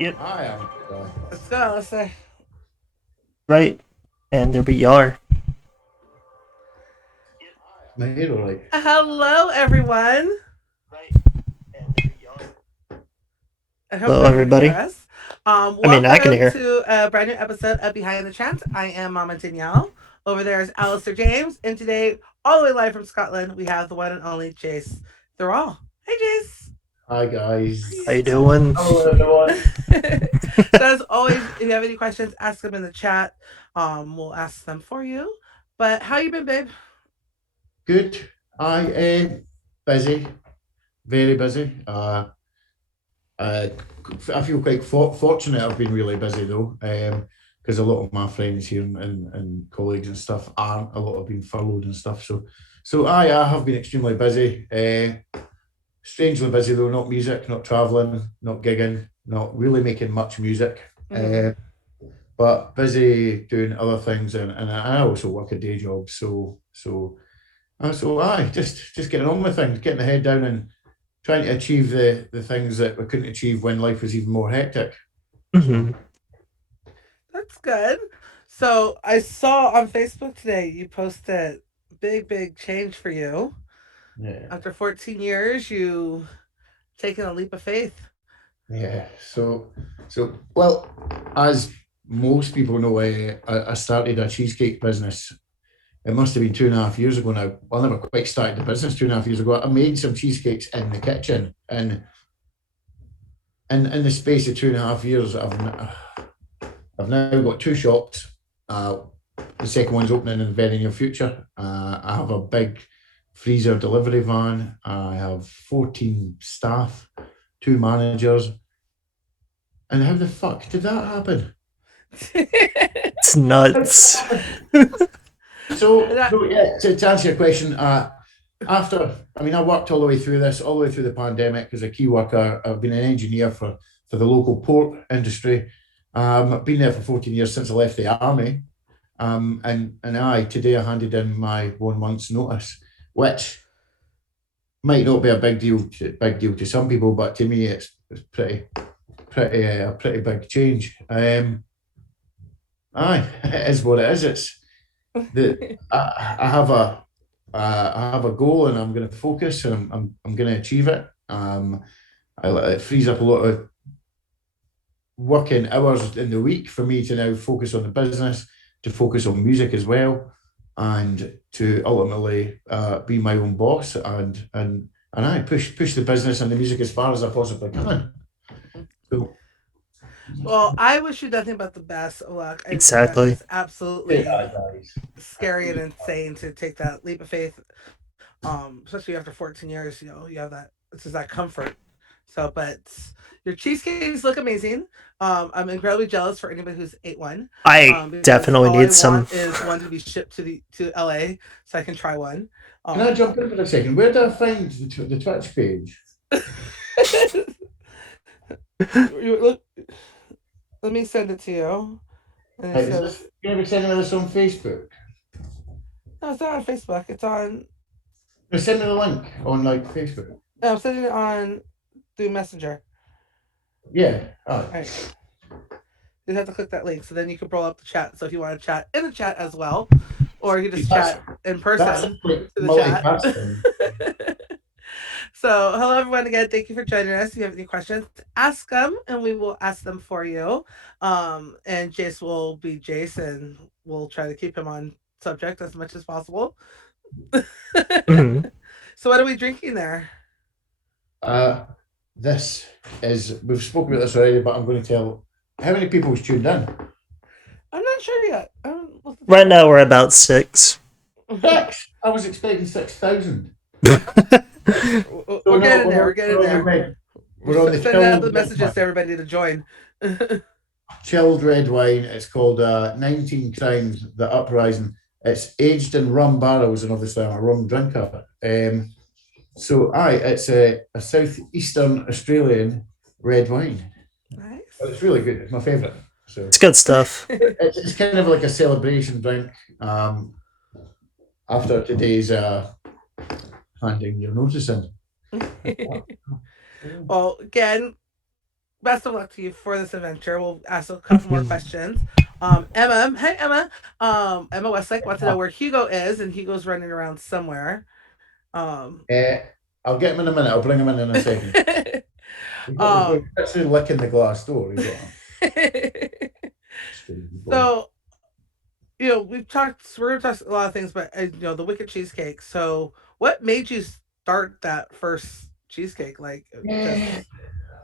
Yep. I am. Let's go. Let's say. Right. And there we are. My hero, like. Hello, everyone. I hope Hello, everyone can hear everybody. us. I mean, I can Welcome hear. to a brand new episode of Behind the Trance. I am Mama Danielle. Over there is Alistair James. And today, all the way live from Scotland, we have the one and only Jase Thrilwall. Hey, Jase. Hi, guys. How you doing? Hello, everyone. So, as always, if you have any questions, ask them in the chat. We'll ask them for you. But how you been, babe? Good. I am busy, very busy. Uh, I feel quite fortunate. I've been really busy though, because a lot of my friends here and colleagues and stuff aren't. A lot have been furloughed and stuff. So I have been extremely busy. Strangely busy though. Not music, not traveling, not gigging, not really making much music. Mm-hmm. But busy doing other things, and I also work a day job. So aye, just getting on with things, getting the head down and trying to achieve the things that we couldn't achieve when life was even more hectic. Mm-hmm. That's good. So I saw on Facebook today you posted big change for you. Yeah, After 14 years, you taken a leap of faith. yeah. So well, as most people know, I started a cheesecake business. It must have been 2.5 years ago now. Well, I never quite started the business 2.5 years ago. I made some cheesecakes in the kitchen, and in the space of 2.5 years, I've now got two shops. The second one's opening in the very near future. I have a big freezer delivery van. I have 14 staff, two managers. And how the fuck did that happen? It's nuts. So yeah, to answer your question, I worked all the way through this, all the way through the pandemic as a key worker. I've been an engineer for the local port industry. I've been there for 14 years since I left the army. And today I handed in my 1 month's notice, which might not be a big deal to some people, but to me it's pretty a pretty big change. It is what it is. It's the I have I have a goal and I'm going to focus and I'm going to achieve it. It frees up a lot of working hours in the week for me to now focus on the business, to focus on music as well, and to ultimately be my own boss and I push the business and the music as far as I possibly can. So Well, I wish you nothing but the best of luck. That Exactly. is yeah, absolutely guys. scary and insane to take that leap of faith. Especially after 14 years, you have that. This is that comfort. So, but your cheesecakes look amazing. I'm incredibly jealous for anybody who's ate one. I Because definitely all I need some. want is one to be shipped to LA so I can try one. Can I Um, jump in for a second? Where do I find the Twitch page? look, let me send it to you. And it Right, is says, this going to be sending this on Facebook? no, it's not on Facebook. It's on, No, send me the link on like Facebook. no, I'm sending it on through Messenger. Yeah. All Oh. right. You have to click that link. So then you can roll up the chat. So if you want to chat in the chat as well, or you can just That's chat in that's person like to the chat. multitasking. So hello everyone again. Thank you for joining us. If you have any questions, ask them and we will ask them for you. And Jace will be Jace and we'll try to keep him on subject as much as possible. Mhm. So what are we drinking there? Uh, this is we've spoken about this already, but I'm going to tell how many people's tuned in. I'm not sure yet. Right now we're about 6. Six. I was expecting 6,000. So We're no, getting there. We're getting we're on the there. red. We're We're on the sending out the chilled red messages to wine. everybody to join. Chilled red wine. It's called 19 Crimes: The Uprising. It's aged in rum barrels, and obviously I'm a rum drinker. It's a southeastern Australian red wine. But Nice. it's really good. It's my favourite. So It's good stuff. it's kind of like a celebration drink. After today's handing your notice in. Well, again, best of luck to you for this adventure. We'll ask a couple more questions. Emma, hey Emma. Emma Westlake wants to know where Hugo is, and Hugo's running around somewhere. Uh, I'll get him in a minute. I'll bring him in a second. We're actually licking the glass door. So, we're going to talk a lot of things, but the Wicked Cheesecake. So, what made you start that first cheesecake? Like,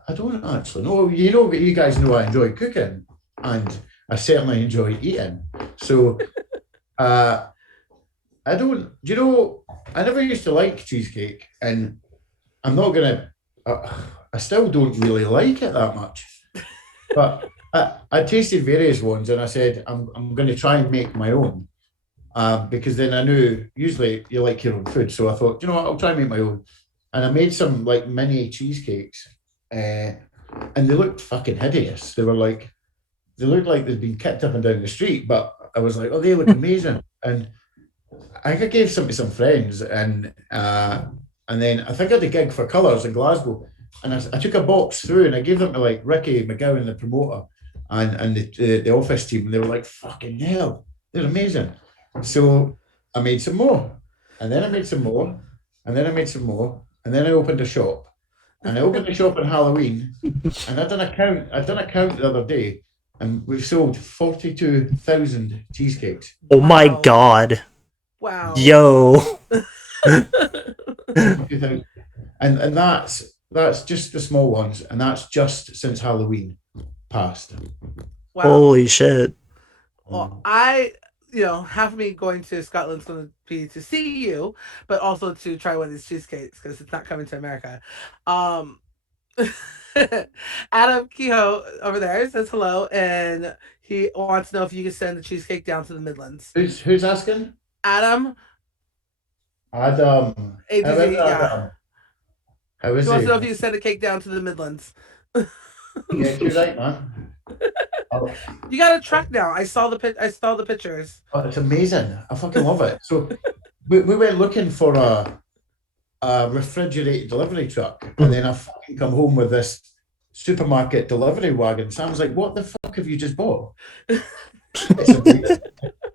I don't actually know. You guys know I enjoy cooking, and I certainly enjoy eating. So, I don't. Do you know? I never used to like cheesecake, and I'm not gonna. I still don't really like it that much. But I tasted various ones, and I said I'm going to try and make my own, because then I knew usually you like your own food, so I thought, you know what, I'll try and make my own, and I made some like mini cheesecakes, and they looked fucking hideous. They looked like they'd been kicked up and down the street, but I was like, oh, they look amazing, and I think I gave some to some friends, and then I think I had a gig for Colours in Glasgow, and I took a box through and I gave them to like Ricky McGowan, the promoter, and the office team. And they were like, "Fucking hell, they're amazing." So I made some more, and then I made some more, and then I made some more, and then I opened a shop, and I opened a shop on Halloween, and I done a count the other day, and we've sold 42,000 cheesecakes. Oh my god. Wow. Yo. And that's just the small ones, and that's just since Halloween passed. Wow. Holy shit. Well, half of me going to Scotland's going to be to see you, but also to try one of these cheesecakes because it's not coming to America. Adam Kehoe over there says hello, and he wants to know if you can send the cheesecake down to the Midlands. Who's asking? Adam. Adam. ADZ, yeah. How is he? Wants to know if you can send a cake down to the Midlands. Yeah, you're right, man. You got a truck now. I saw the pictures. Oh, it's amazing. I fucking love it. So we went looking for a refrigerated delivery truck, and then I fucking come home with this supermarket delivery wagon. So I was like, "What the fuck have you just bought?" It's amazing.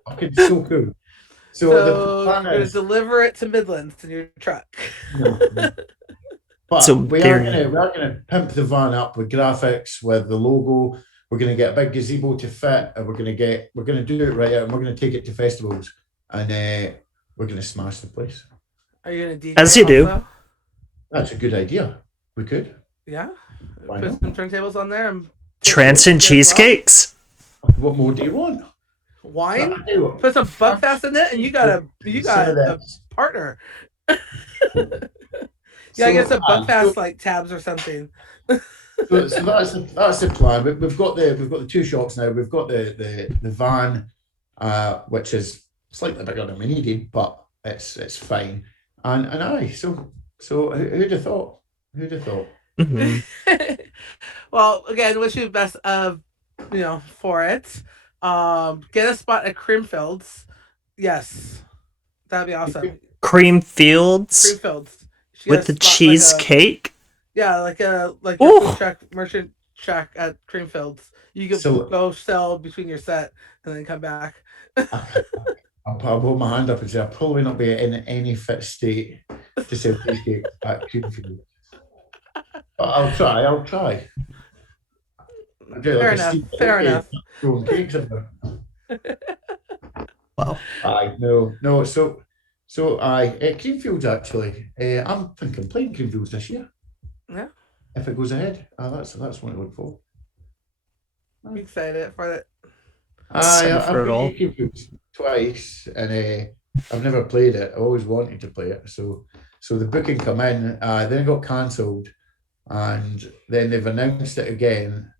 Fucking so cool. So you're going to deliver it to Midlands in your truck. But we are gonna pimp the van up with graphics, with the logo. We're gonna get a big gazebo to fit, and we're gonna do it right out, and we're gonna take it to festivals, and we're gonna smash the place. Are you gonna DJ? As you do. That's a good idea. We could. Yeah. Put some turntables on there. And Trance and cheesecakes. What more do you want? Wine. Put some Buckfast in it, and you got a partner. Yeah, I guess a Buckfast like tabs or something. So that's the plan. We've got the two shops now. We've got the van, which is slightly bigger than we needed, but it's fine. And so who'd have thought? Mm-hmm. Well, again, wish you the best of for it. Get a spot at Creamfields. Yes, that'd be awesome. Creamfields with the cheesecake. Like a food truck, merchant shack at Creamfields. You can go sell between your set and then come back. I'll hold my hand up and say I'll probably not be in any fit state to sell cheesecake at Creamfields. But I'll try. Fair enough. Cakes Wow. No. So at Creamfields actually, I'm thinking playing Creamfields this year. Yeah. If it goes ahead, that's what I look for. I'm excited for it. I've played Creamfields twice, and I've never played it. I always wanted to play it. So the booking come in, then it got cancelled, and then they've announced it again.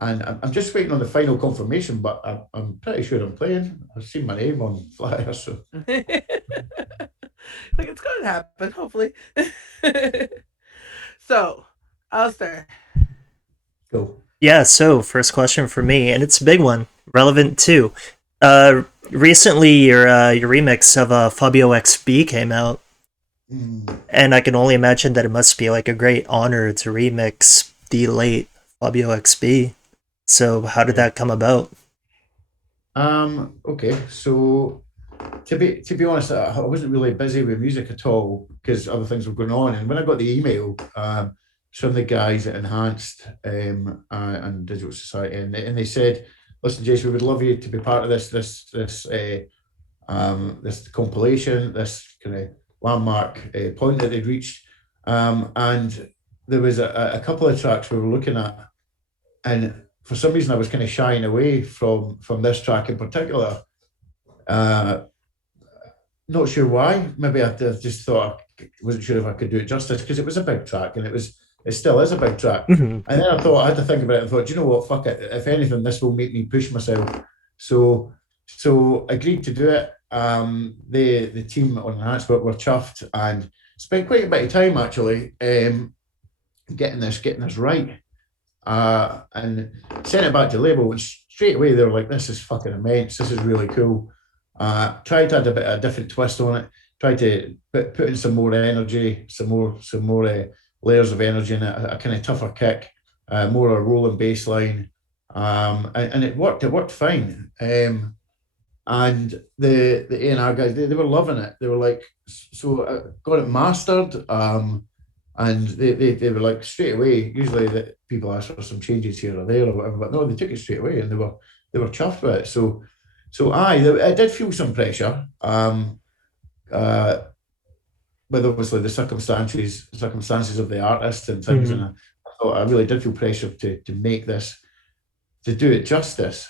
And I'm just waiting on the final confirmation, but I'm pretty sure I'm playing. I've seen my name on flyers, so like it's going to happen, hopefully. So, Alistair. Go. Yeah. So first question for me, and it's a big one, relevant too. Recently, your remix of Fabio XB came out, and I can only imagine that it must be like a great honor to remix the late Fabio XB. So how did that come about? Okay, so to be honest, I wasn't really busy with music at all because other things were going on. And when I got the email from the guys at Enhanced and Digital Society, and they said, "Listen, Jase, we would love you to be part of this compilation, this kind of landmark point that they'd reached." And there was a couple of tracks we were looking at, and for some reason I was kind of shying away from this track in particular. Uh, Not sure why. Maybe I just thought I wasn't sure if I could do it justice because it was a big track and it still is a big track. Mhm. And then I thought I had to think about it and thought, do you know what? Fuck it. If anything, this will make me push myself. So agreed to do it. The team on Enhanced were chuffed and spent quite a bit of time actually getting this right. And sent it back to label and straight away they were like, this is fucking immense. This is really cool. Tried to add a bit of a different twist on it. Tried to put in some more energy, some more layers of energy in it, a kind of tougher kick, more a rolling bass line, and it worked. It worked fine. And the A&R guys, they were loving it. They were like, so I got it mastered. And they were like straight away. Usually that people ask for some changes here or there or whatever, but no, they took it straight away and they were chuffed with it. So I did feel some pressure, uh, with obviously the circumstances of the artist and things, Mhm. and I thought I really did feel pressure to make this, to do it justice,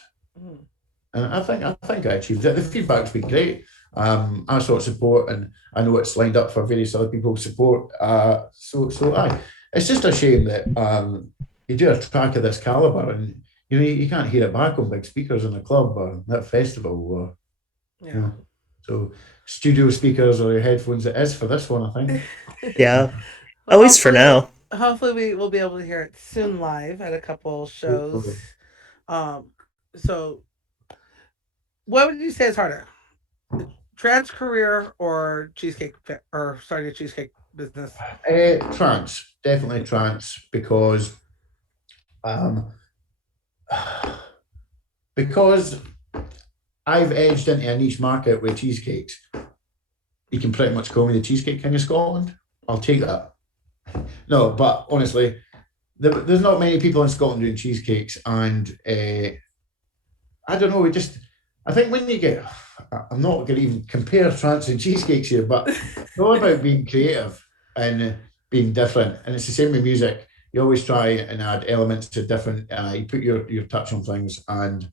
and I think I achieved it. The feedback's been great. I sort of support, and I know it's lined up for various other people's support. So it's just a shame that you do a track of this caliber and you can't hear it back on big speakers in a club or at a festival or Yeah. you know. So studio speakers or your headphones, it is for this one, I think. Yeah, Well, at least for now. hopefully we will be able to hear it soon live at a couple shows. So what would you say is harder? Trance career or or starting a cheesecake business? Trance, definitely trance, um, because I've edged into a niche market with cheesecakes. You can pretty much call me the Cheesecake King of Scotland. I'll take that. No, but honestly, there's not many people in Scotland doing cheesecakes, and I don't know. I think when you get, I'm not going to even compare trance and cheesecakes here, but it's all about being creative and being different. And it's the same with music. You always try and add elements to different. You put your touch on things, and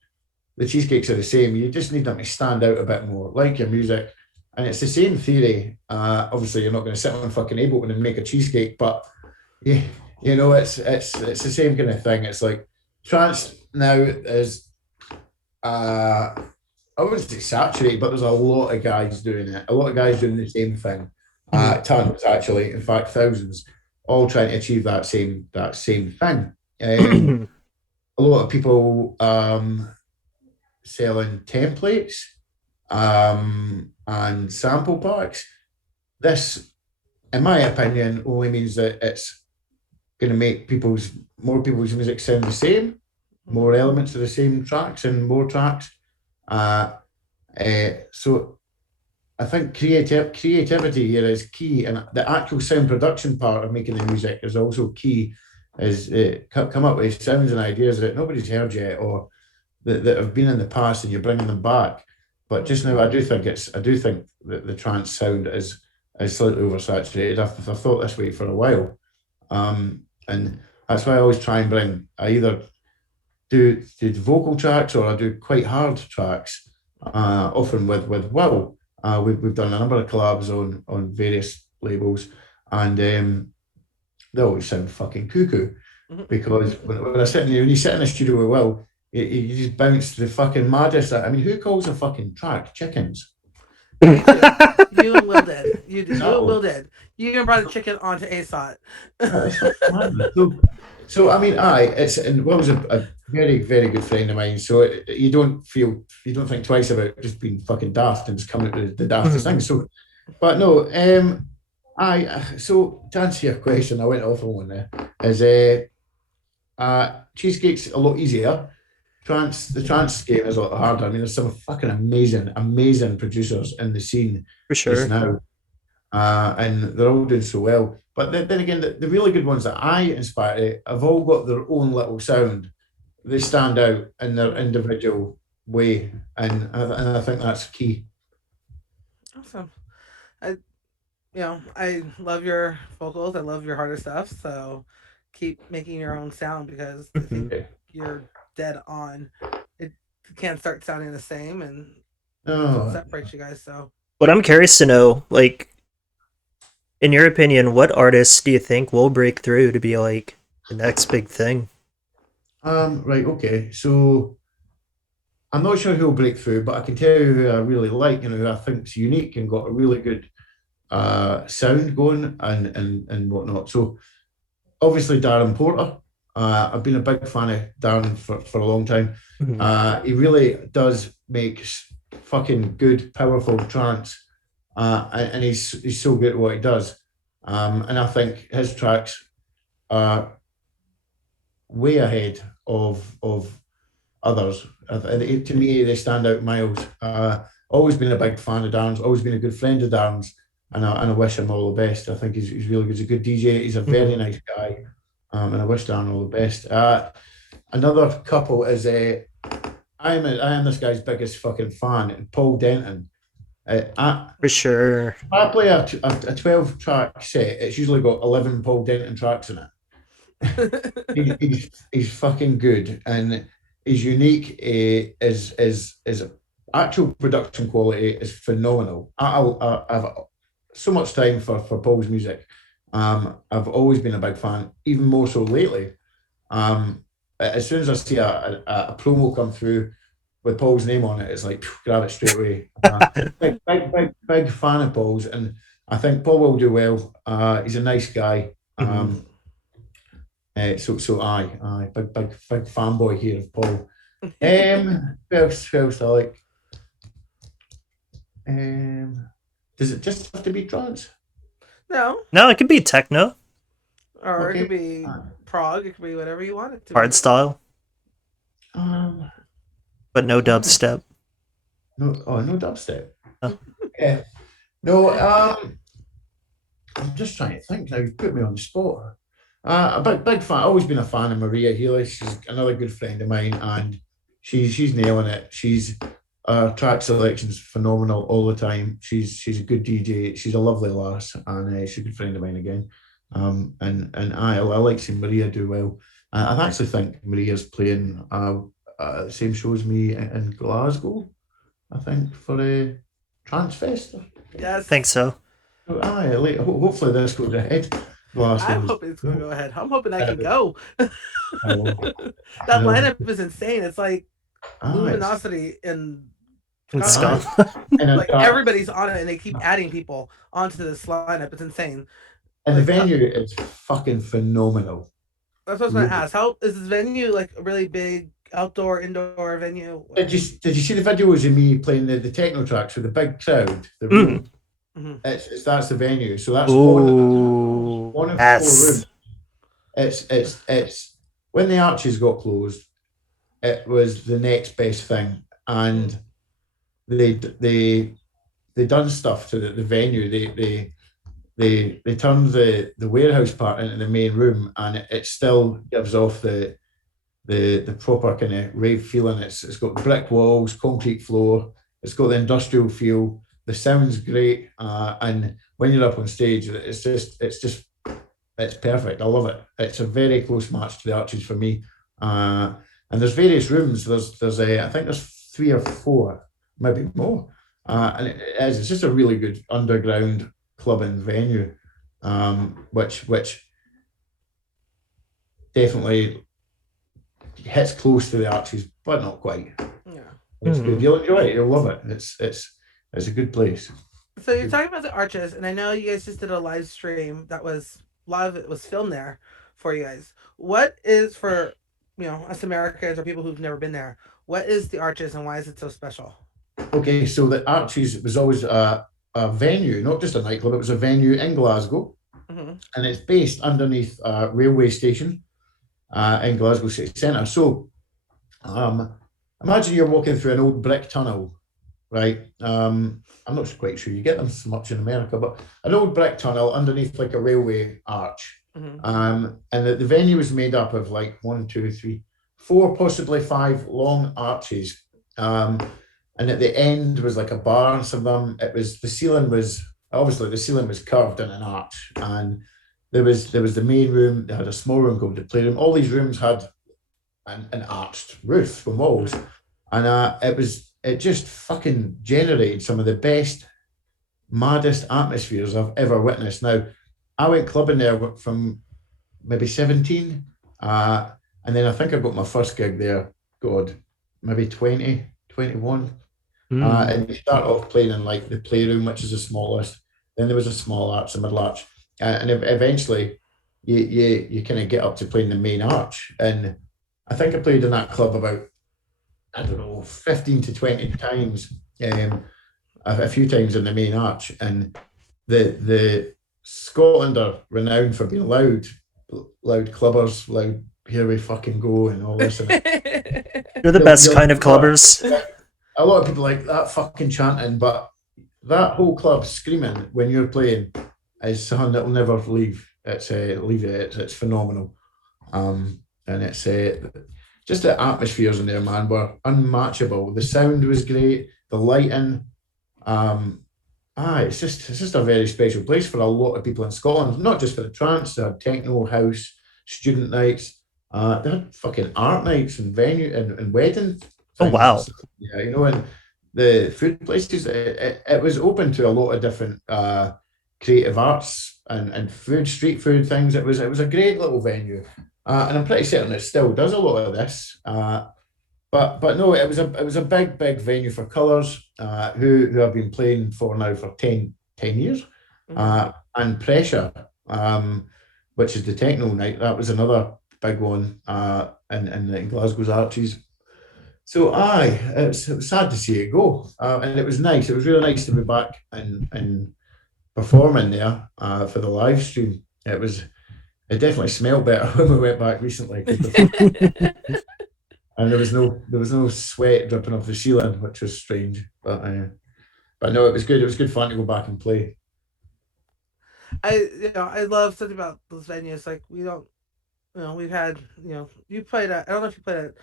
the cheesecakes are the same. You just need them to stand out a bit more, like your music. And it's the same theory. Obviously, you're not going to sit on fucking Ableton and make a cheesecake, but yeah, it's the same kind of thing. It's like trance now is I wouldn't say saturated, but there's a lot of guys doing it. A lot of guys doing the same thing. Tons actually, in fact, thousands, all trying to achieve that same thing. A lot of people selling templates and sample packs. This, in my opinion, only means that it's going to make more people's music sound the same, more elements of the same tracks and more tracks. So I think creativity here is key, and the actual sound production part of making the music is also key. Is come up with sounds and ideas that nobody's heard yet, or that have been in the past, and you're bringing them back. But just now, I do think that the trance sound is slightly oversaturated. I've thought this way for a while, and that's why I always try and bring. I either do vocal tracks or I do quite hard tracks. Often with Will, we've done a number of collabs on various labels, and they always sound fucking cuckoo because when I sit in there, when you sit in a studio with Will, you just bounce the fucking maddest. I mean, who calls a fucking track chickens? You and Will did. You and Will did. You even brought a chicken onto ASOT. So I mean, and Will's a very very good friend of mine. So you don't think twice about just being fucking daft and just coming up with the daftest thing. So, but no, so to answer your question, I went off on one there. Is Cheesecake's a lot easier. The trance game is a lot harder. I mean, there's some fucking amazing producers in the scene For just sure. now, and they're all doing so well. But then again, the really good ones that I inspire have all got their own little sound. They stand out in their individual way, and I think that's key. Awesome. I I love your vocals. I love your harder stuff. So keep making your own sound because I Mhm. think you're dead on. It can't start sounding the same, and that's what No, separates you guys. So What I'm curious to know, like, in your opinion, what artists do you think will break through to be like the next big thing? right, okay. So I'm not sure who'll break through, but I can tell you who I really like, who I think's unique and got a really good sound going and whatnot. So obviously Darren Porter. I've been a big fan of Darren for a long time. Mhm. He really does make fucking good, powerful trance, and he's so good at what he does. And I think his tracks are way ahead of others. To me, they stand out miles. Always been a big fan of Darren's. Always been a good friend of Darren's, and I wish him all the best. I think he's really good. He's a good DJ. He's a very Mhm. nice guy, and I wish Darren all the best. Another couple is I am this guy's biggest fucking fan, Paul Denton. For sure. If I play a 12 track set, it's usually got 11 Paul Denton tracks in it. He's fucking good, and his unique is actual production quality is phenomenal. I have so much time for Paul's music. I've always been a big fan, even more so lately. As soon as I see a promo come through with Paul's name on it, it's like grab it straight away. Big fan of Paul's, and I think Paul will do well. He's a nice guy. Mhm. So big fanboy here of Paul. Who else I like? Does it just have to be trance? no, No, it could be techno, or it could Okay. be prog. It could be whatever you want it to be. hard style, Um, but no dubstep. no dubstep. Oh. Yeah. No, I'm just trying to think now. You put me on the spot. A big fan. Always been a fan of Maria Healy. She's another good friend of mine, and she's nailing it. She's track selection's phenomenal all the time. She's a good DJ. She's a lovely lass, and she's a good friend of mine again. And I like seeing Maria do well. I actually think Maria's playing same show as me in Glasgow. I think for a Trance Fest. I Yes, think so. Aye, hopefully this goes ahead. I'm Glasgow's. hoping it's going to go ahead. I'm hoping I can Uh, go. that no, lineup is insane. It's like it's luminosity in In aye. Scotland. And, Like everybody's on it, and they keep adding people onto this lineup. It's insane. the Like venue is fucking phenomenal. that's what I was going to ask. How is this venue like a really big outdoor, indoor venue? Did you see the videos of me playing the techno tracks with the big crowd? The Mm. room. Mhm. It's that's the venue. So that's Ooh, one of 4 yes. rooms. It's when the arches got closed, it was the next best thing, and they done stuff to the venue. They turned the warehouse part into the main room, and it still gives off the proper kind of rave feeling. It's got brick walls, concrete floor. It's got the industrial feel. The sound's great, and when you're up on stage, it's perfect. I love it. It's a very close match to the Arches for me. And there's various rooms. There's I think there's 3 or 4, maybe more. And it's just a really good underground clubbing venue, which definitely hits close to the Arches, but not quite. Yeah. It's good. You'll enjoy it. You'll love it. It's a good place. So you're talking about the arches, and I know you guys just did a live stream that was a lot of it was filmed there for you guys. What is for us Americans or people who've never been there? What is the arches, and why is it so special? Okay, so the Arches was always a venue, not just a nightclub. It was a venue in Glasgow, Mm-hmm. and it's based underneath a railway station. in Glasgow City Centre. So imagine you're walking through an old brick tunnel, right? I'm not quite sure you get them so much in America, but an old brick tunnel underneath like a railway arch. And the venue was made up of like 1, 2, 3, 4, possibly 5 long arches. And at the end was like a bar and some of them. The ceiling was curved in an arch, and there was the main room. They had a small room called the playroom. All these rooms had an arched roof from walls, and it just fucking generated some of the best, maddest atmospheres I've ever witnessed. Now, I went clubbing there from maybe 17, and then I think I got my first gig there. God, maybe 20, 21. And you start off playing in like the playroom, which is the smallest. Then there was a small arch, a middle arch, and eventually you kind of get up to playing the main arch. And I think I played in that club about, I don't know, 15 to 20 times, a few times in the main arch. And the Scotland are renowned for being loud clubbers, loud, here we fucking go, and all this. You're the best kind of clubbers. A lot of people like that fucking chanting, but that whole club screaming when you're playing is something that will never leave. It's phenomenal, and it's just the atmospheres in there, man, were unmatchable. The sound was great, the lighting, it's just a very special place for a lot of people in Scotland. Not just for the trance, they had techno, house, student nights, they had fucking art nights and venue and wedding. Oh wow! Yeah, and the food places, it was open to a lot of different creative arts and food, street food things. It was a great little venue, and I'm pretty certain it still does a lot of this. But no, it was a big venue for Colours, who have been playing for now for 10 years, and Pressure, which is the techno night. That was another big one in Glasgow's Arches. So it was sad to see it go, and it was nice. It was really nice to be back and performing there for the live stream. It definitely smelled better when we went back recently, and there was no sweat dripping off the ceiling, which was strange. But no, it was good. It was good fun to go back and play. I love something about those venues. Like we don't, we've had, you played at, I don't know if you played at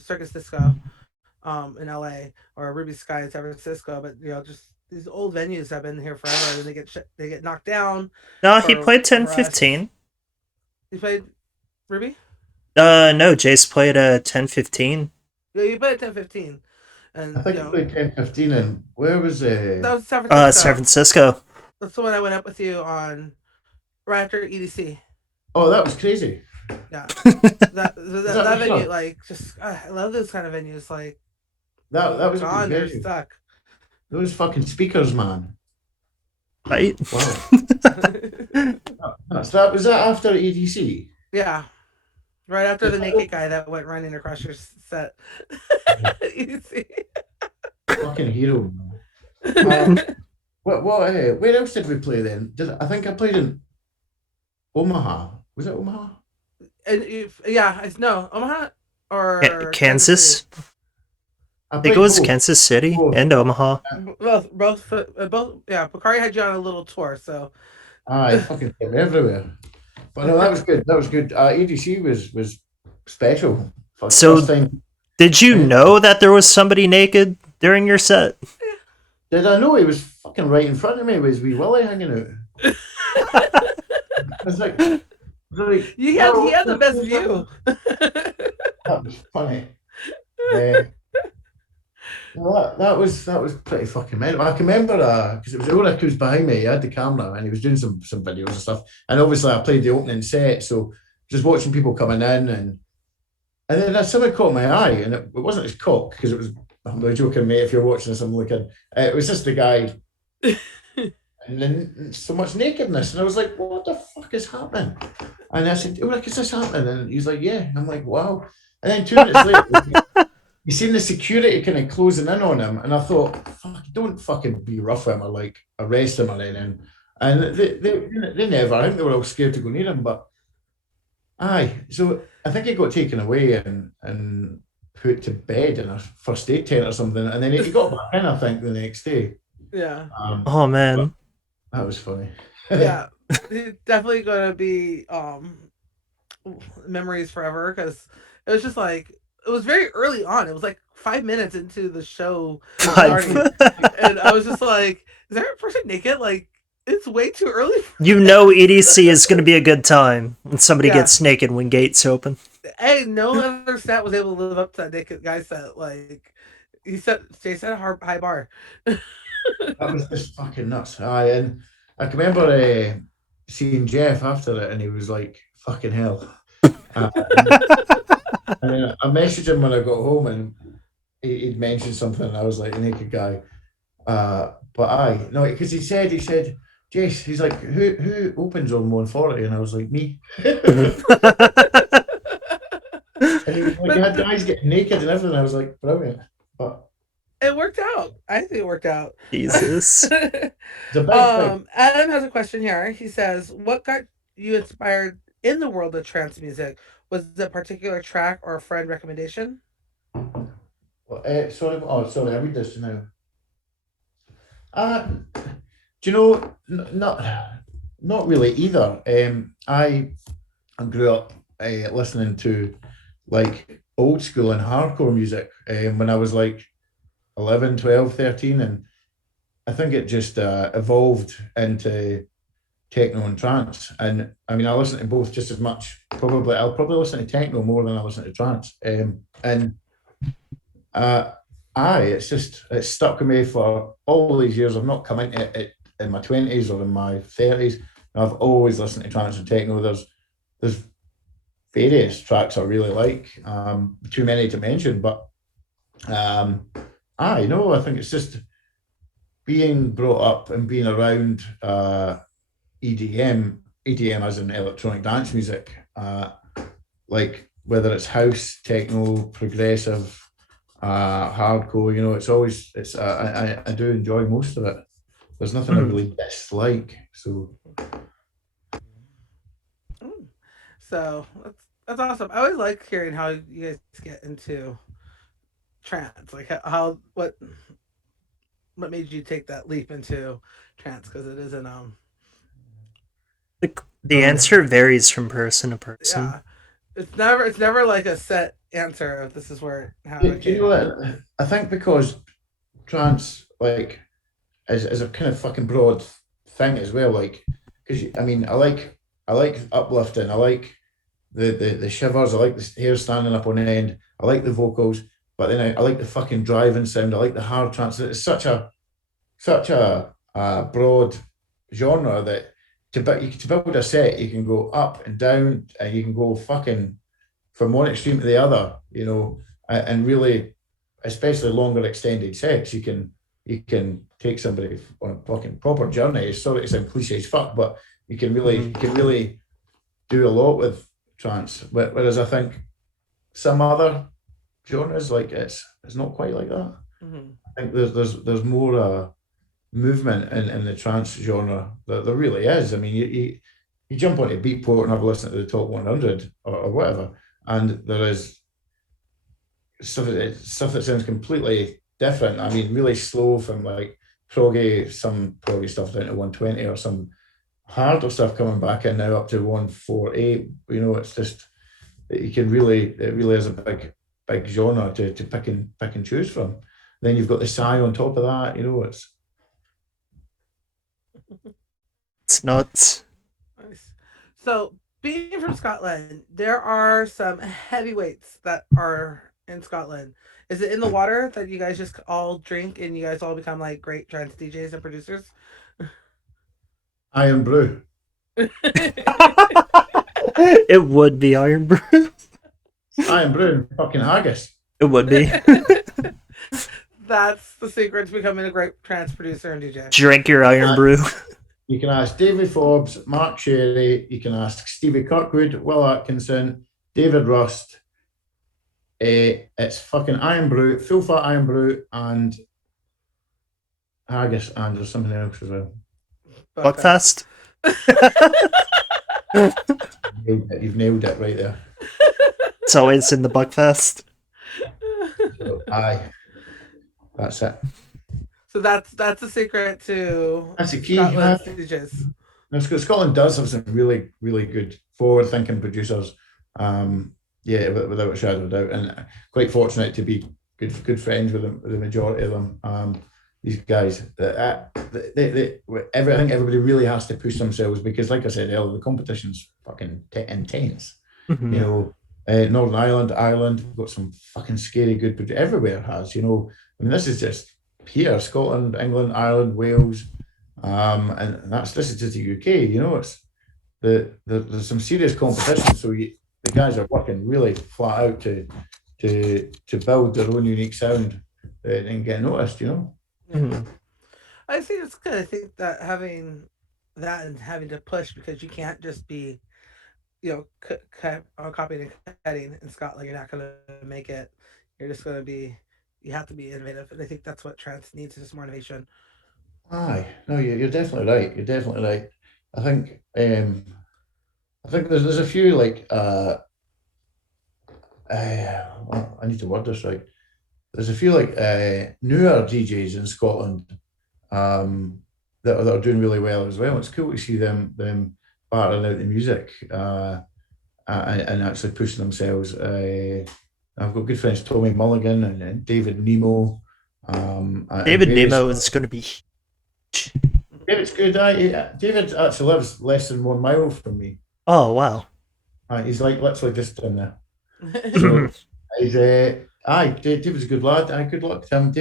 Circus Disco in LA or Ruby Sky in San Francisco, but just these old venues have been here forever, and they get knocked down. No, he played 10-15. You played Ruby? No, Jase played 10-15. Yeah, you played 10-15. And I think you played 10-15, and where was it? That was San Francisco. San Francisco. That's the one I went up with you on right after EDC. Oh, that was crazy. Yeah, that venue, like, just I love those kind of venues. Like that was gone, a good they're venue. stuck. Those fucking speakers, man. Right. Wow. Was that after EDC? Yeah, right after the naked guy that went running across your set. EDC. Fucking hero, man. Where else did we play then? I think I played in Omaha. Was it Omaha? No, Omaha or Kansas. I think it was both. Kansas City and Omaha. Both. Yeah, Bakari had you on a little tour, so. I fucking came everywhere. But no, that was good. That was good. EDC was special. So, did you know that there was somebody naked during your set? Did I know? He was fucking right in front of me with his wee Willie hanging out. I was like, he had the best view. That was funny. Well, that was pretty fucking mental. I can remember because it was Ulrich who was behind me. He had the camera and he was doing some videos and stuff. And obviously, I played the opening set, so just watching people coming in, and then something caught my eye, and it wasn't his cock, because it was. I'm really joking, mate. If you're watching this, I'm looking. It was just the guy, and then so much nakedness, and I was like, "What the fuck is happening?" And I said, "Ulrich, is this happening?" And he's like, "Yeah." I'm like, "Wow." And then 2 minutes later. You seen the security kind of closing in on him, and I thought, "Fuck, don't fucking be rough with him or like arrest him or anything." And they never. I think they were all scared to go near him. But Aye, so I think he got taken away and put to bed in a first aid tent or something, and then he got back in, I think, the next day. Yeah. Oh But man. that was funny. Yeah. It's definitely gonna be memories forever because it was just like it was very early on. It was like 5 minutes into the show starting, and I was just like, "Is there a person naked? Like, it's way too early." You know EDC is going to be a good time when somebody Yeah. gets naked when gates open. Hey, no other set was able to live up to that naked guy set. Like, Jay set a high bar. That was just fucking nuts. Aye, and I can remember seeing Jeff after it, and he was like, "Fucking hell." And then I messaged him when I got home, and he'd mentioned something, and I was like, "A naked guy." But aye, no, because he said, Jase, he's like, who opens on 140? And I was like, me. And he was like, you But had guys getting naked and everything. I was like, brilliant. But it worked out. I think it worked out. Jesus. it's a big. Adam has a question here. He says, "What got you inspired in the world of trance music? Was it a particular track or a friend recommendation?" Well, sorry, sorry, I read this now. Do you know, not really either. I grew up listening to like old school and hardcore music when I was like 11, 12, 13, and I think it just evolved into techno and trance. And I mean, I listen to both just as much. Probably, I'll probably listen to techno more than I listen to trance. And uh, aye, it's stuck with me for all these years. I've not come into it in my 20s or in my 30s. I've always listened to trance and techno. There's various tracks I really like. Too many to mention, but I know. I think it's just being brought up and being around EDM as in electronic dance music, like whether it's house, techno, progressive, hardcore. You know, it's. I do enjoy most of it. There's nothing I really dislike. So So that's awesome. I always like hearing how you guys get into trance, like how what made you take that leap into trance because it isn't The answer varies from person to person. yeah, it's never like a set answer of this is where how it do you came. know what? I think because trance like is a kind of fucking broad thing as well. Like, because I mean, I like uplifting. I like the shivers. I like the hair standing up on end. I like the vocals, but then I like the fucking driving sound. I like the hard trance. It's such a broad genre that to build a set, you can go up and down, and you can go fucking from one extreme to the other. You know, and really, especially longer extended sets, you can take somebody on a fucking proper journey. It's sorry to sound cliche as fuck, but you can really do a lot with trance. Whereas I think some other genres, like it's not quite like that. Mm-hmm. I think there's more movement in the trance genre. There really is. I mean, you jump onto Beatport and have a listen to the top 100 or whatever, and there is stuff that sounds completely different. I mean, really slow from like some proggy stuff down to 120 or some harder stuff coming back in now up to 148. You know, it's just it really is a big genre to pick and choose from. Then you've got the Psy on top of that. You know, It's nuts. Nice. So, being from Scotland, there are some heavyweights that are in Scotland. Is it in the water that you guys just all drink and you guys all become like great trance DJs and producers? Iron Brew. It would be Iron Brew. Iron Brew, fucking haggis. It would be. That's the secret to becoming a great trance producer and DJ. Drink your Iron Brew. You can ask David Forbes, Mark Sherry, you can ask Stevie Kirkwood, Will Atkinson, David Rust. It's fucking Iron Brew, full fat Iron Brew, and haggis, and there's something else as well. Buckfest. You've nailed it right there. It's always in the Buckfest. So, aye, that's it. So that's the secret to That's the key. Scotland's DJs. Scotland does have some really, really good forward-thinking producers. Yeah, without a shadow of a doubt, and quite fortunate to be good friends with them, with the majority of them. These guys, I think everybody really has to push themselves because, like I said earlier, the competition's fucking intense. Mhm. You know, Northern Ireland, we've got some fucking scary good producers. Everywhere has, you know. I mean, this is just here: Scotland, England, Ireland, Wales, and this is just the UK. You know, it's there's some serious competition. So the guys are working really flat out to build their own unique sound and get noticed. You know. Yeah. I think it's good. I think that having that and having to push because you can't just be, cut or copying and cutting in Scotland. You're not going to make it. You're just going to be. You have to be innovative, and I think that's what trance needs is more innovation. Aye, no, you're definitely right. You're definitely right. I think there's a few like well, I need to word this right. There's a few like newer DJs in Scotland that are doing really well as well. It's cool to see them battering out the music and actually pushing themselves. I've got good friends Tommy Mulligan and David Nemo. And David various Nemo is going to be. David's good. David actually lives less than 1 mile from me. Oh wow. He's like literally just in there. So he's David's a good lad. Good luck to him.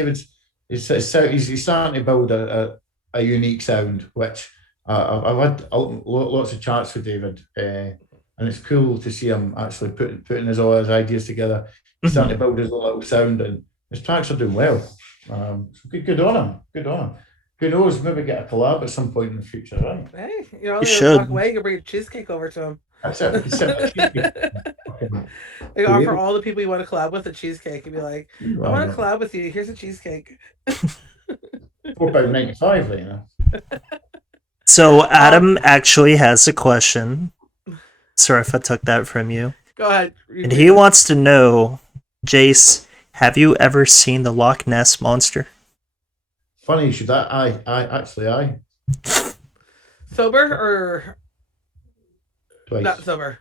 He's starting to build a unique sound, which I've had lots of chats with David, and it's cool to see him actually putting all his ideas together. He's starting to build his little sound, and his tracks are doing well. So good on him. Good on him. Who knows? Maybe get a collab at some point in the future, right? Hey, you're You only a block should. away. You can bring a cheesecake over to him. That's it. We can set a cheesecake. You offer all the people you want to collab with a cheesecake and be like, I Why want to not? collab with you. Here's a cheesecake. £4.95, you know. So Adam actually has a question. Sorry if I took that from you. Go ahead. And he wants to know, Jase, have you ever seen the Loch Ness Monster? Funny you should that. I Sober or twice. not sober?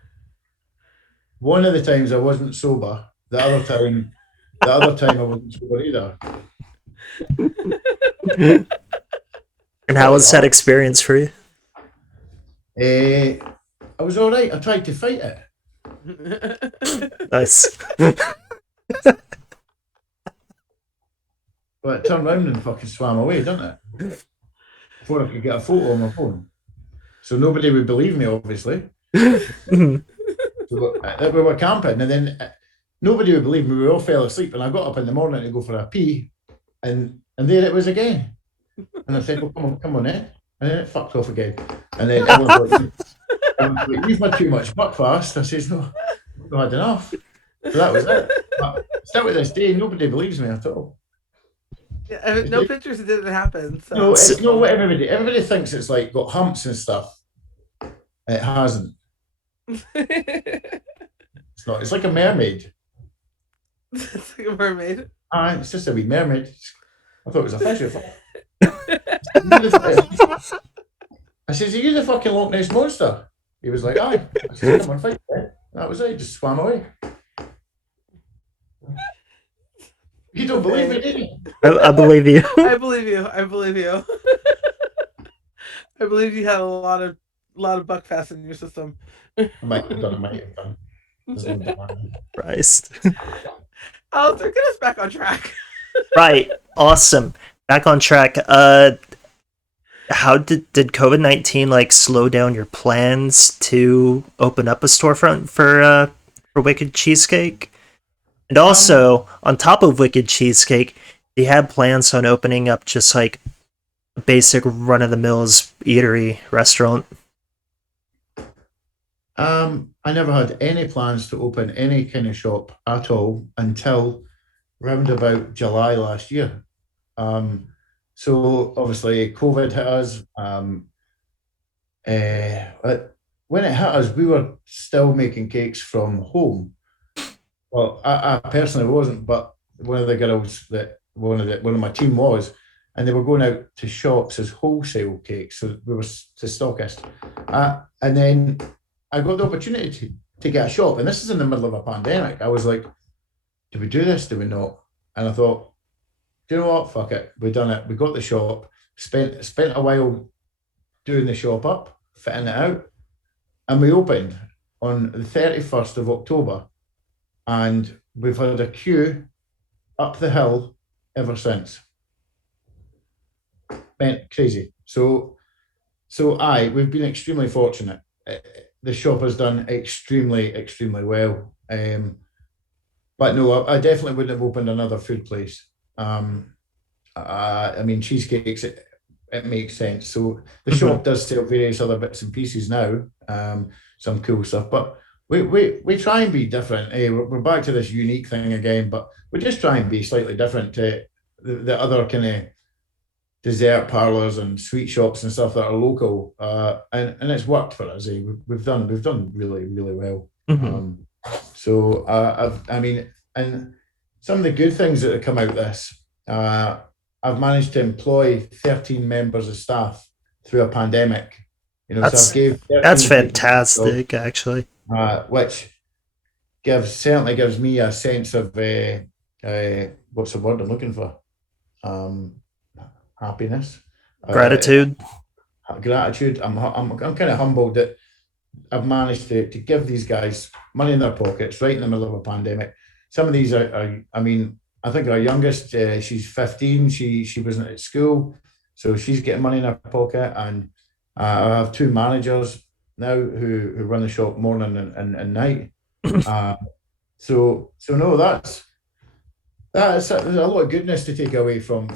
One of the times I wasn't sober. The other time I wasn't sober either. And how was that experience for you? I was all right. I tried to fight it, Nice. but it turned round and fucking swam away, didn't it? Before I could get a photo on my phone. So nobody would believe me, obviously. Mhm. So we were camping, and then nobody would believe me. We all fell asleep, and I got up in the morning to go for a pee, and there it was again. And I said, "Well, come on, eh?" And then it fucked off again. And then everyone's like, "You've had too much buckfast." I says, "No, I've not had enough." So that was it. But still to this day, nobody believes me at all. Yeah, no pictures. It didn't happen. So. No, it's not what everybody thinks. It's like got humps and stuff. It hasn't. It's not. It's like a mermaid. It's like a mermaid. It's just a wee mermaid. I thought it was a fish. I says, "Are you the fucking Loch Ness monster?" He was like, "Aye." I said, "Come on, fight it." That was it. He just swam away. You don't believe me, do you? I believe you. I believe you. I believe you. I believe you had a lot of buckfast in your system. I might have done. Christ. Alistair, get us back on track. Right. Awesome. Back on track. How did COVID-19 like slow down your plans to open up a storefront for Wicked Cheesecake? And also, on top of Wicked Cheesecake, they had plans on opening up just like a basic run-of-the-mills eatery restaurant. I never had any plans to open any kind of shop at all until round about July last year. So obviously COVID hit us. when it hit us, we were still making cakes from home. Well, I personally wasn't, but one of the girls that one of my team was, and they were going out to shops as wholesale cakes, so we were to stockist. And then I got the opportunity to get a shop, and this is in the middle of a pandemic. I was like, do we do this? Do we not? And I thought, do you know what? Fuck it. We done it. We got the shop. Spent a while doing the shop up, fitting it out, and we opened on the 31st of October, and we've had a queue up the hill ever since. Meant crazy. We've been extremely fortunate. The shop has done extremely well. But no, I definitely wouldn't have opened another food place. I mean, cheesecakes, it makes sense. So the shop does sell various other bits and pieces now, some cool stuff. But we try and be different. We're back to this unique thing again, but we just try and be slightly different to the other kind of dessert parlors and sweet shops and stuff that are local. And it's worked for us. We've done really well. I mean, and some of the good things that have come out of this, I've managed to employ 13 members of staff through a pandemic. You know, that's, so I've gave that's fantastic, actually. Which certainly gives me a sense of what's the word I'm looking for? Happiness, gratitude. Gratitude. I'm kind of humbled that I've managed to give these guys money in their pockets right in the middle of a pandemic. Some of these are I mean, I think our youngest, she's 15. She wasn't at school, so she's getting money in her pocket. And I have two managers now who run the shop morning and night. So no, that's there's a lot of goodness to take away from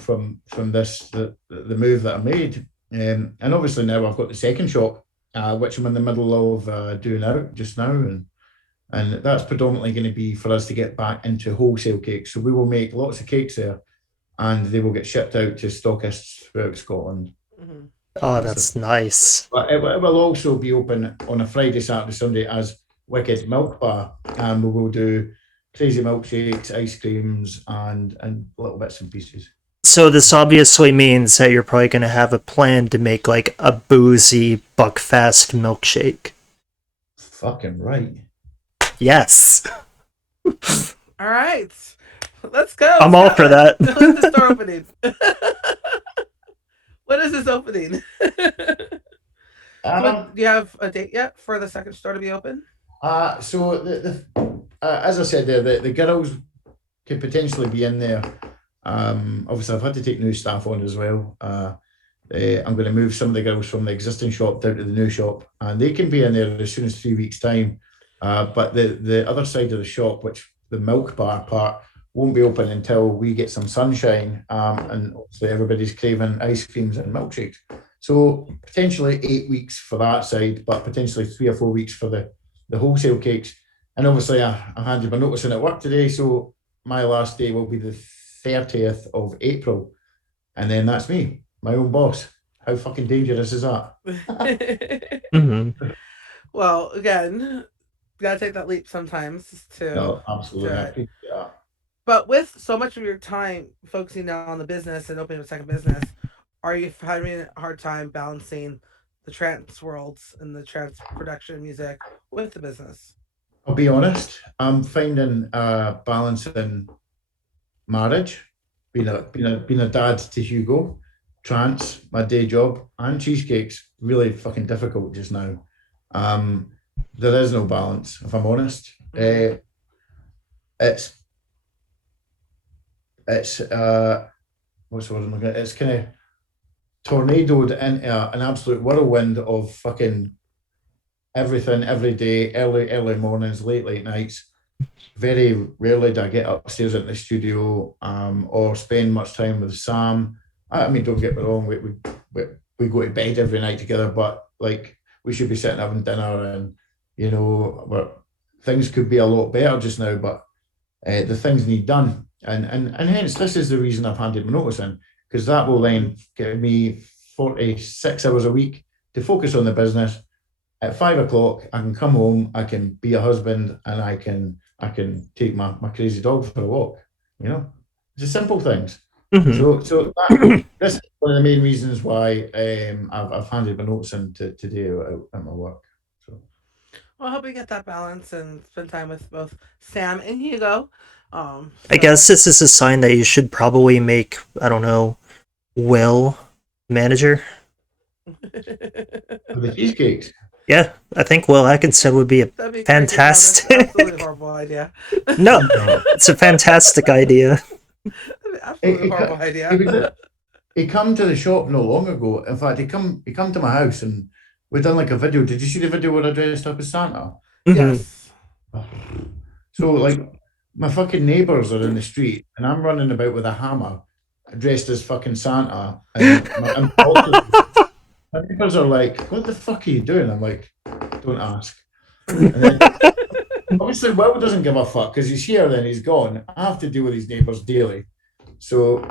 this the move that I made. And obviously now I've got the second shop, which I'm in the middle of doing out just now, and that's predominantly going to be for us to get back into wholesale cakes. So we will make lots of cakes there, and they will get shipped out to stockists throughout Scotland. Oh, that's nice. But it will also be open on a Friday, Saturday, Sunday as Wicked Milk Bar, and we will do crazy milkshakes, ice creams, and little bits and pieces. So this obviously means that you're probably going to have a plan to make like a boozy Buckfast milkshake. Fucking right. Yes. All right. Let's go. I'm all for that. When's the store opening? When is this opening? Do you have a date yet for the second store to be open? So as I said there, the girls could potentially be in there. Obviously, I've had to take new staff on as well. I'm going to move some of the girls from the existing shop down to the new shop, and they can be in there as soon as 3 weeks' time. But the other side of the shop, which the milk bar part, won't be open until we get some sunshine, and obviously everybody's craving ice creams and milkshakes. So potentially 8 weeks for that side, but potentially 3 or 4 weeks for the wholesale cakes. And obviously I handed my notice in at work today, so my last day will be the 30th of April. And then that's me, my own boss. How fucking dangerous is that? Well, again, you gotta take that leap sometimes to. No, absolutely. But with so much of your time focusing now on the business and opening a second business, are you having a hard time balancing the trance worlds and the trance production music with the business? I'll be honest, I'm finding balance in marriage, being a dad to Hugo, trance, my day job, and cheesecakes, really fucking difficult just now. There is no balance, if I'm honest. It's what's the word I'm looking at? It's kind of tornadoed into an absolute whirlwind of fucking everything every day, early mornings, late nights. Very rarely do I get upstairs at the studio or spend much time with Sam. I mean, don't get me wrong, we go to bed every night together, but like we should be sitting having dinner, and you know, things could be a lot better just now, but the things need done, and hence this is the reason I've handed my notice in, because that will then give me 46 hours a week to focus on the business at 5 o'clock, I can come home, I can be a husband, and I can take my crazy dog for a walk. You know, it's the simple things. Mhm. So this is one of the main reasons why I've handed my notes in today at my work. So Well, I hope we get that balance and spend time with both Sam and Hugo. I So guess this is a sign that you should probably make, I don't know, Will manager. for the cheesecakes, Yeah, I think Will Atkinson would be a that'd be crazy. No, that's absolutely a fantastic. horrible idea. No, it's a fantastic idea. That'd be absolutely he, a he, horrible co- he idea. was he come to the shop no long ago. In fact, he come to my house and we done like a video. Did you see the video where I dressed up as Santa? Mhm. Yes. So like my fucking neighbours are in the street and I'm running about with a hammer dressed as fucking Santa my neighbours are like, what the fuck are you doing? I'm like, don't ask. And then obviously Will doesn't give a fuck because he's here, then he's gone. I have to deal with his neighbours daily. So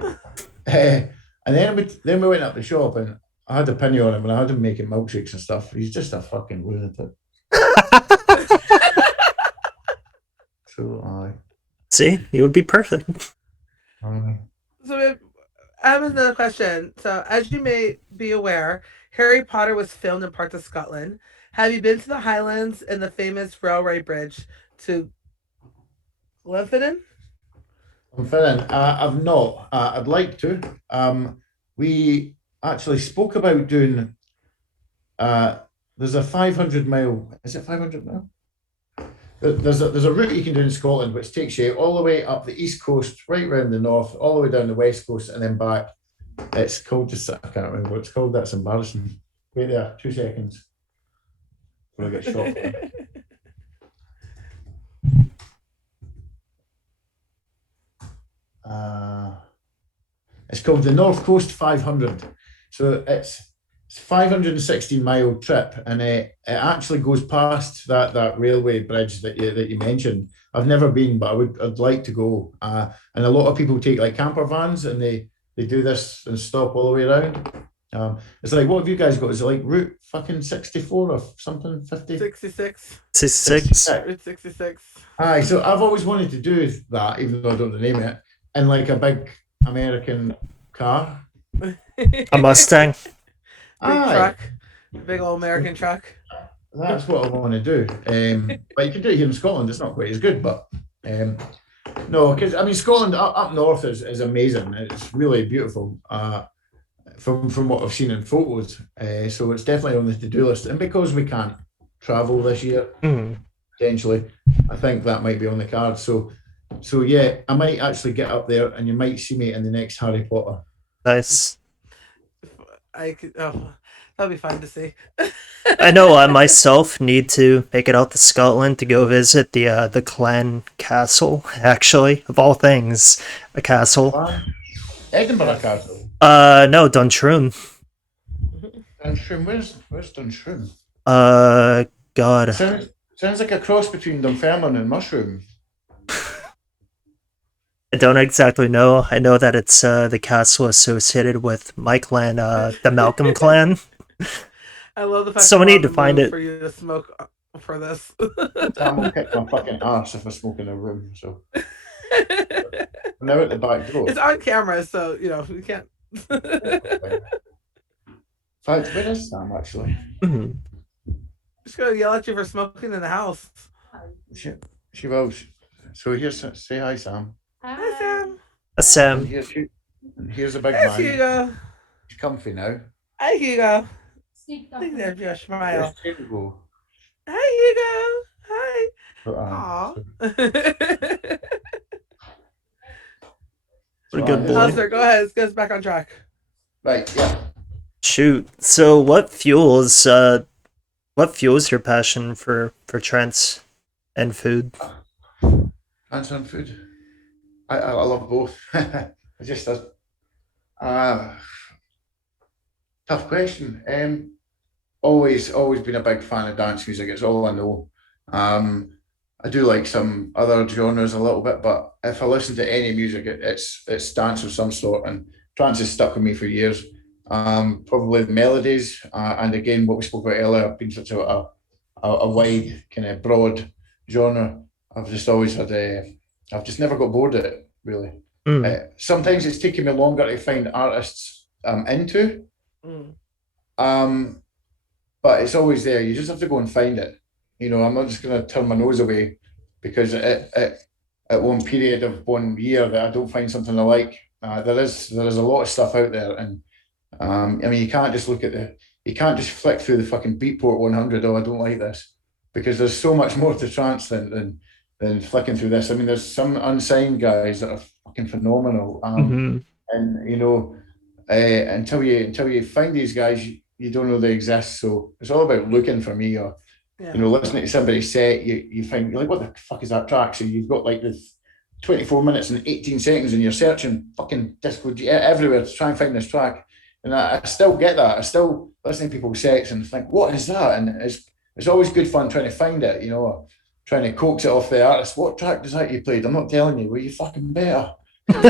and then we went up the shop and I had a penny on him and I had him making milkshakes and stuff. He's just a fucking lunatic. So See, he would be perfect. I So I have another question. So, as you may be aware, Harry Potter was filmed in parts of Scotland. Have you been to the Highlands and the famous railway bridge to Glenfinnan? I'm feeling. I've not. I'd like to. We actually spoke about doing. Uh, there's a 500 mile. Is it 500 mile? There's a route you can do in Scotland which takes you all the way up the east coast, right round the north, all the way down the west coast, and then back. It's called just I can't remember what it's called. That's embarrassing. Wait there, 2 seconds before I get shot. Uh, it's called the North Coast 500. So it's 516-mile trip, and it actually goes past that railway bridge that you mentioned. I've never been, but I'd like to go. And a lot of people take like camper vans, and they do this and stop all the way around. It's like, what have you guys got? Is it like Route fucking 64 or something? 50? 66. 66. Route 66. Aye, so I've always wanted to do that, even though I don't know the name of it, in like a big American car. A Mustang. Big truck. Big old American truck. That's what I want to do. But you can do it here in Scotland. It's not quite as good, but no, because I mean Scotland up north is amazing. It's really beautiful. From what I've seen in photos, so it's definitely on the to-do list. And because we can't travel this year, potentially, I think that might be on the card. So yeah, I might actually get up there, and you might see me in the next Harry Potter. Nice. I could. Oh, that'll be fun to see. I know I myself need to make it out to Scotland to go visit the Clan Castle. Actually, of all things, a castle. Edinburgh Castle. No, Duntroon. Dunshroom. Where's Dunshroom? God. Sounds like a cross between Dunfermline and Mushroom. I don't exactly know. I know that it's the castle associated with my clan, the Malcolm clan. I love the fact So we that need to find it. for you to smoke for this. Sam will kick my fucking ass if I smoke in a room. So I'm now at the back door. It's on camera, so we can't. In fact, where is Sam actually? Just gonna yell at you for smoking in the house. She will. So here's say hi, Sam. Hi, Sam. Sam. Here's a big There's man. Hugo. He's comfy now. Hi, Hugo. I think there's your smile. There's Hugo. Hi, Hugo. Hi. Aw. What a good boy. Hustler, go ahead. Let's get us back on track. Right, yeah. Shoot. So what fuels your passion for trance and food? Trance and food. I love both. I just tough question. Always been a big fan of dance music. It's all I know. I do like some other genres a little bit, but if I listen to any music, it's dance of some sort, and trance has stuck with me for years. Probably the melodies, and again, what we spoke about earlier, I've been such a a wide kind of broad genre. I've just always had I've just never got bored of it really. Sometimes it's taken me longer to find artists I'm into. But it's always there. You just have to go and find it. I'm not just going to turn my nose away because at one period of 1 year that I don't find something I like. There is a lot of stuff out there, and I mean, you can't just flick through the fucking Beatport 100. Oh, I don't like this, because there's so much more to trance than flicking through this. I mean, there's some unsigned guys that are fucking phenomenal, and until you find these guys, you don't know they exist. So it's all about looking for me, or listening to somebody's set. You find, you're like, what the fuck is that track? So you've got like the 24 minutes and 18 seconds, and you're searching fucking disco everywhere to try and find this track. And I still get that. I still listen to people's sets and think, what is that? And it's always good fun trying to find it, or trying to coax it off the artist. What track does that you played? I'm not telling you. Well, you fucking better. End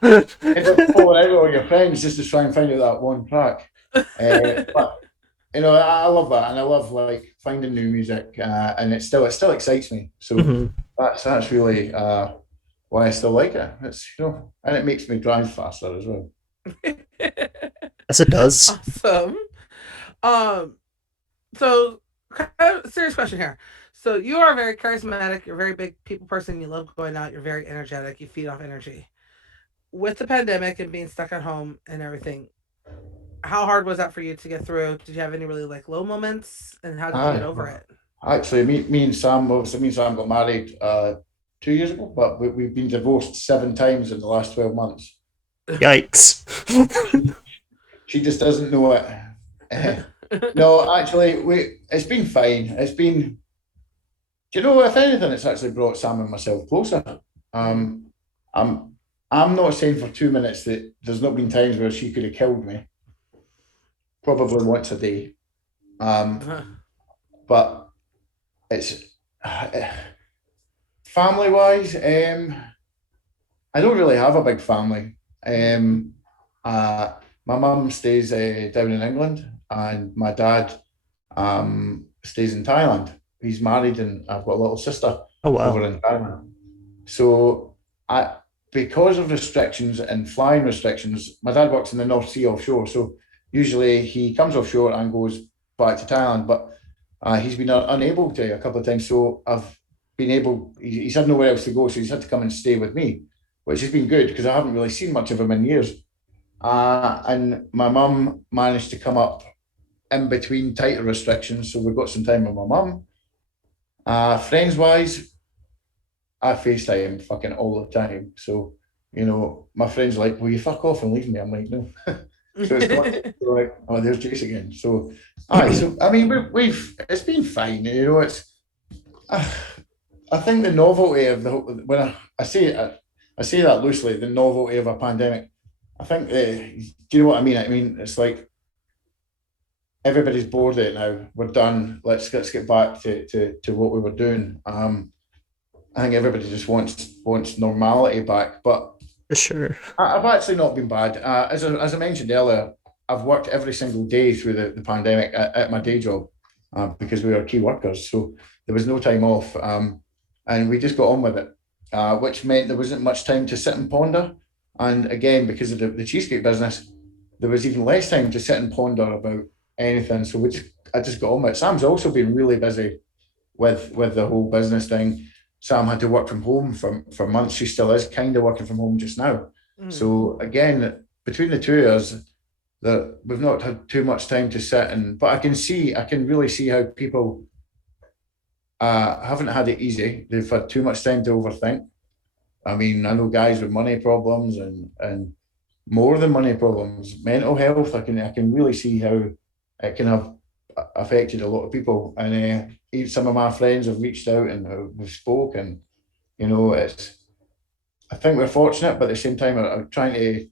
up pulling out all your friends just to try and find out that one track. But I love that, and I love like finding new music, and it still excites me. So that's really why I still like it. It's and it makes me drive faster as well. Yes, it does. Awesome. So kind of serious question here. So you are very charismatic. You're a very big people person. You love going out. You're very energetic. You feed off energy. With the pandemic and being stuck at home and everything, how hard was that for you to get through? Did you have any really like low moments, and how did you get over it? Actually, me and Sam got married 2 years ago, but we've been divorced 7 times in the last 12 months. Yikes. She just doesn't know it. No, actually, it's been fine. It's been, if anything, it's actually brought Sam and myself closer. I'm not saying for 2 minutes that there's not been times where she could have killed me. Probably once a day. But it's family-wise, I don't really have a big family. My mum stays down in England, and my dad stays in Thailand. He's married, and I've got a little sister over in Thailand. So because of restrictions and flying restrictions, my dad works in the North Sea offshore. So usually he comes offshore and goes back to Thailand, but he's been unable to a couple of times. So I've been able, he's had nowhere else to go. So he's had to come and stay with me, which has been good because I haven't really seen much of him in years. And my mum managed to come up in between tighter restrictions. So we've got some time with my mum. Friends-wise, I FaceTime fucking all the time. So, my friends are like, will you fuck off and leave me? I'm like, no. So it's like, oh, there's Jase again. So, I mean, it's been fine. It's, I think the novelty of when I say that loosely, the novelty of a pandemic, I think, do you know what I mean? I mean, it's like, everybody's bored of it now. We're done. Let's get back to what we were doing. I think everybody just wants normality back. But for sure, I've actually not been bad. As I mentioned earlier, I've worked every single day through the pandemic at my day job because we were key workers. So there was no time off, and we just got on with it, which meant there wasn't much time to sit and ponder. And again, because of the cheesecake business, there was even less time to sit and ponder about anything. So I just got on with it. Sam's also been really busy with the whole business thing. Sam had to work from home for months. She still is kind of working from home just now. So again, between the two of us, that we've not had too much time to sit but I can really see how people haven't had it easy. They've had too much time to overthink. I mean, I know guys with money problems and more than money problems, mental health. I can really see how it can have affected a lot of people. And some of my friends have reached out and we've spoken. It's. I think we're fortunate, but at the same time, I'm trying to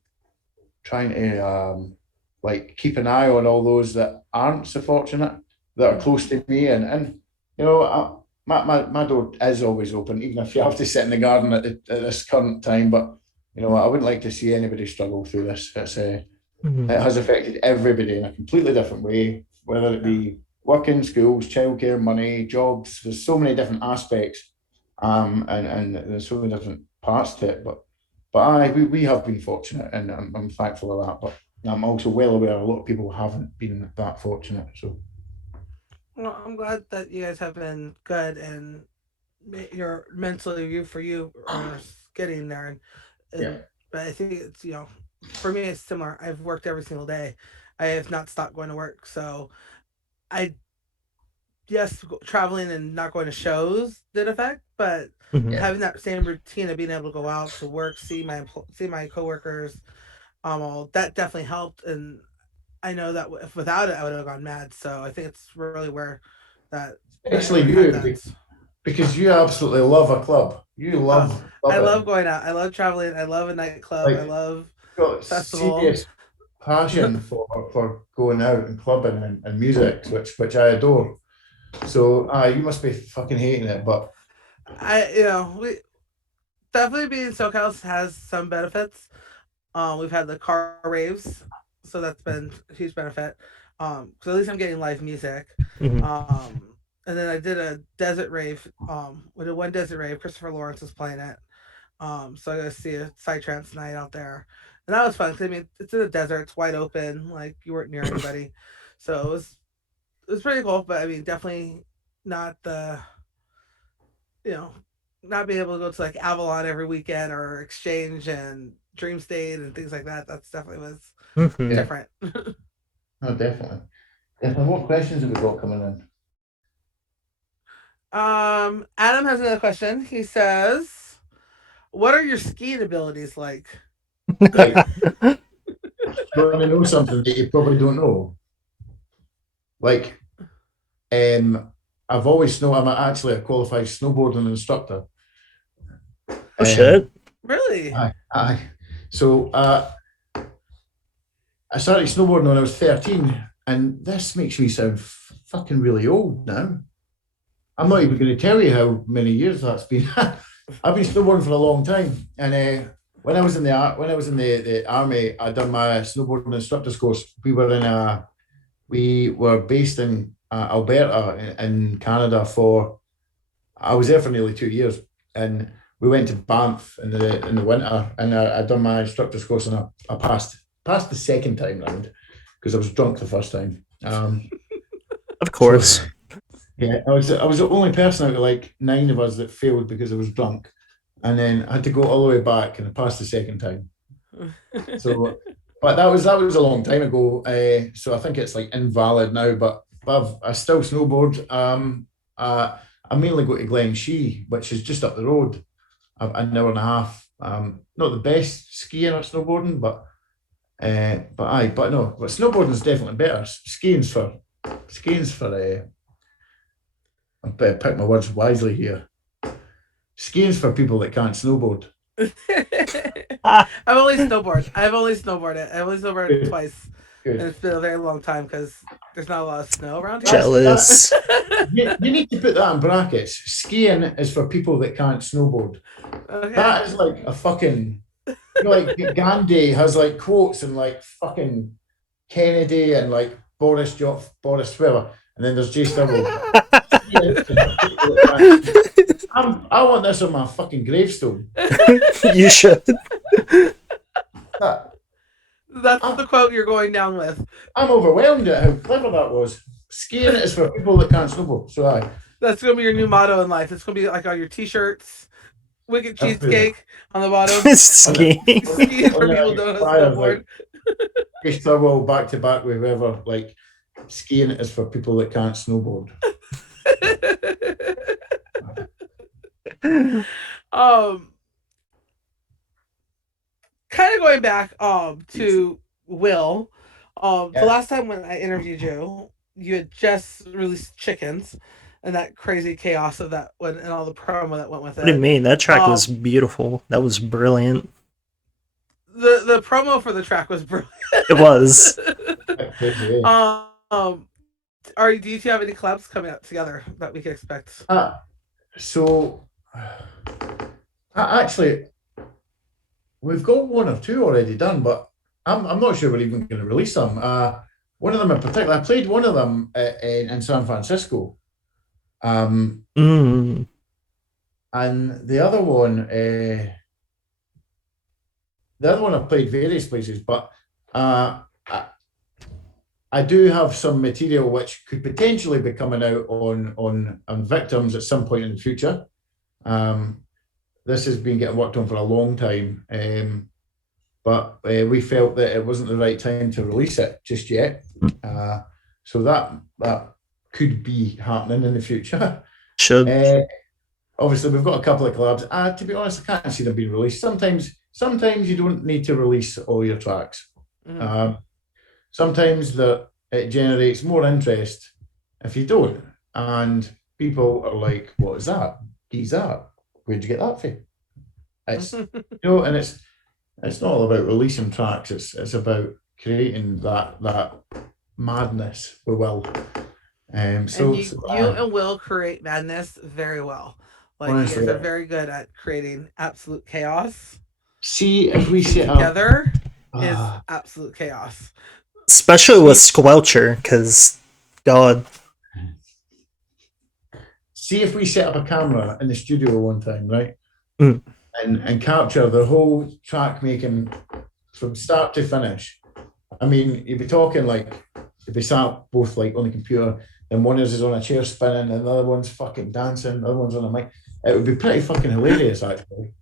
like keep an eye on all those that aren't so fortunate, that are close to me, and my door is always open, even if you have to sit in the garden at this current time. But I wouldn't like to see anybody struggle through this. It has affected everybody in a completely different way, whether it be working, schools, childcare, money, jobs. There's so many different aspects, and there's so many different parts to it. But we have been fortunate, and I'm thankful of that. But I'm also well aware a lot of people haven't been that fortunate. So Well, I'm glad that you guys have been good and your mentally you for you are getting there yeah, and but I think it's for me it's similar. I've worked every single day. I have not stopped going to work. So I yes, traveling and not going to shows did affect, but Mhm. yeah. having that same routine of being able to go out to work, see my coworkers, all that definitely helped. And I know that if without it, I would have gone mad. So I think it's really where that Especially I had you, that. because you absolutely love a club. You Uh, love I love it. going out. I love traveling. I love a nightclub. I Like love got festival. serious passion for going out and clubbing and music, which I adore. So you must be fucking hating it, but We definitely being SoCal has some benefits. We've had the car raves, so that's been a huge benefit. So at least I'm getting live music. Mhm. And then I did a desert rave. We did one desert rave. Christopher Lawrence was playing it. So I got to see a Trance night out there, and that was fun. 'Cause, I mean, it's in the desert. It's wide open. Like you weren't near anybody, so it was pretty cool. But I mean, definitely not the you know not being able to go to like Avalon every weekend or Exchange and Dream State and things like that. That's definitely was Mhm. yeah, different. no, definitely. Definitely. What questions have we got coming in? Adam has another question. He says, "What are your skiing abilities like?" Right. You want to know something that you probably don't know? Like, I've always snow. I'm actually a qualified snowboarding instructor. Oh Um, shit. Really? aye. So I started snowboarding when I was 13, and this makes me sound fucking really old now. I'm not even going to tell you how many years that's been. I've been snowboarding for a long time, and when I was in the army, I done my snowboarding instructors course. We were based in Alberta in Canada for. I was there for nearly 2 years, and we went to Banff in the winter, and I done my instructors course, and I passed the second time round because I was drunk the first time. Of So course. yeah, I was the only person out of like 9 of us that failed because I was drunk, and then I had to go all the way back, and I passed the second time. So, but that was a long time ago. So I think it's like invalid now. But I still snowboard. I mainly go to Glen Shee, which is just up the road, an hour and a half. Not the best skiing or snowboarding, but no, but snowboarding is definitely better. Skiing's for. I better pick my words wisely here. Skiing's for people that can't snowboard. Ah, I've only snowboarded. I've only snowboarded Good, twice, and good. it's been a very long time because there's not a lot of snow around here. That jealous. you need to put that in brackets. Skiing is for people that can't snowboard. Okay. That is like a fucking, like Gandhi has like quotes and like fucking Kennedy and like Boris whoever, and then there's Jay Thrilwall. I want this on my fucking gravestone. You should. That, That's I'm, the quote you're going down with. I'm overwhelmed at how clever that was. Skiing is for people that can't snowboard. So That's gonna be your new motto in life. It's gonna be like on your t-shirts, wicked I put it cheesecake on the bottom. on the Skiing. Skiing on for the people who like, don't know fires like snowboard. Chris Thurwell back to back with whoever. Like skiing is for people that can't snowboard. um, kind of going back to Will. The Yeah. last time when I interviewed you, you had just released Chickens, and that crazy chaos of that one and all the promo that went with What do you it. mean? That track was Um, beautiful. That was brilliant. the promo for the track was brilliant. It was. um, do you two have any collabs coming up together that we can expect? So actually, we've got one or two already done, but I'm not sure we're even going to release them. one of them in particular. I played one of them in San Francisco, and Mm. the other one, I've played various places, but I do have some material which could potentially be coming out on Victims at some point in the future. This has been getting worked on for a long time, but we felt that it wasn't the right time to release it just yet. So that could be happening in the future. Should. Obviously, we've got a couple of collabs. To be honest, I can't see them being released. Sometimes you don't need to release all your tracks. Sometimes it generates more interest if you don't, and people are like, "What is that? Who's that? Where'd you get that from?" It's and it's not all about releasing tracks. It's about creating that madness with Will. And you and Will create madness very well. Like, honestly, you guys are very good at creating absolute chaos. See, if we sit together is absolute chaos. Especially with Squelcher, because God. See if we set up a camera in the studio one time, right? Mm. And capture the whole track making from start to finish. I mean, you'd be talking like if they sat both like on the computer, and one is on a chair spinning, and the other one's fucking dancing, the other one's on a mic. It would be pretty fucking hilarious, actually.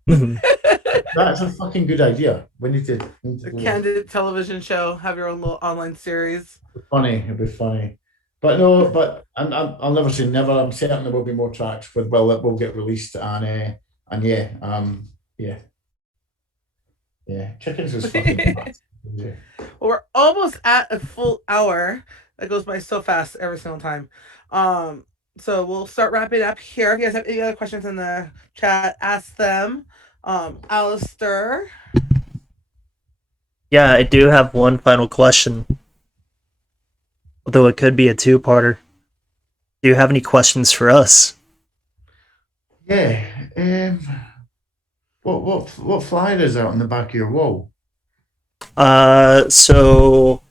That's a fucking good idea. We need to a candid television show. Have your own little online series. It'd be funny. But no, I'll never say never. I'm certain there will be more tracks with Will that will get released, and Chickens was fucking yeah. Well, we're almost at a full hour. That goes by so fast every single time. So we'll start wrapping up here. If you guys have any other questions in the chat, ask them. Alistair. Yeah, I do have one final question. Although it could be a two-parter. Do you have any questions for us? Yeah. What flyer is that on the back of your wall? So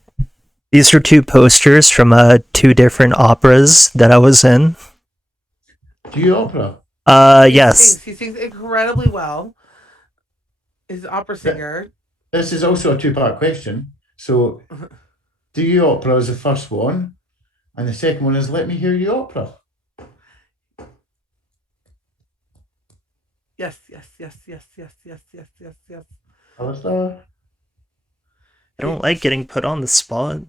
these are two posters from two different operas that I was in. Do you opera? Yes. He sings incredibly well. He's an opera singer. This is also a two-part question. So, do you opera is the first one, and the second one is let me hear you opera. Yes. Alistair? I don't like getting put on the spot.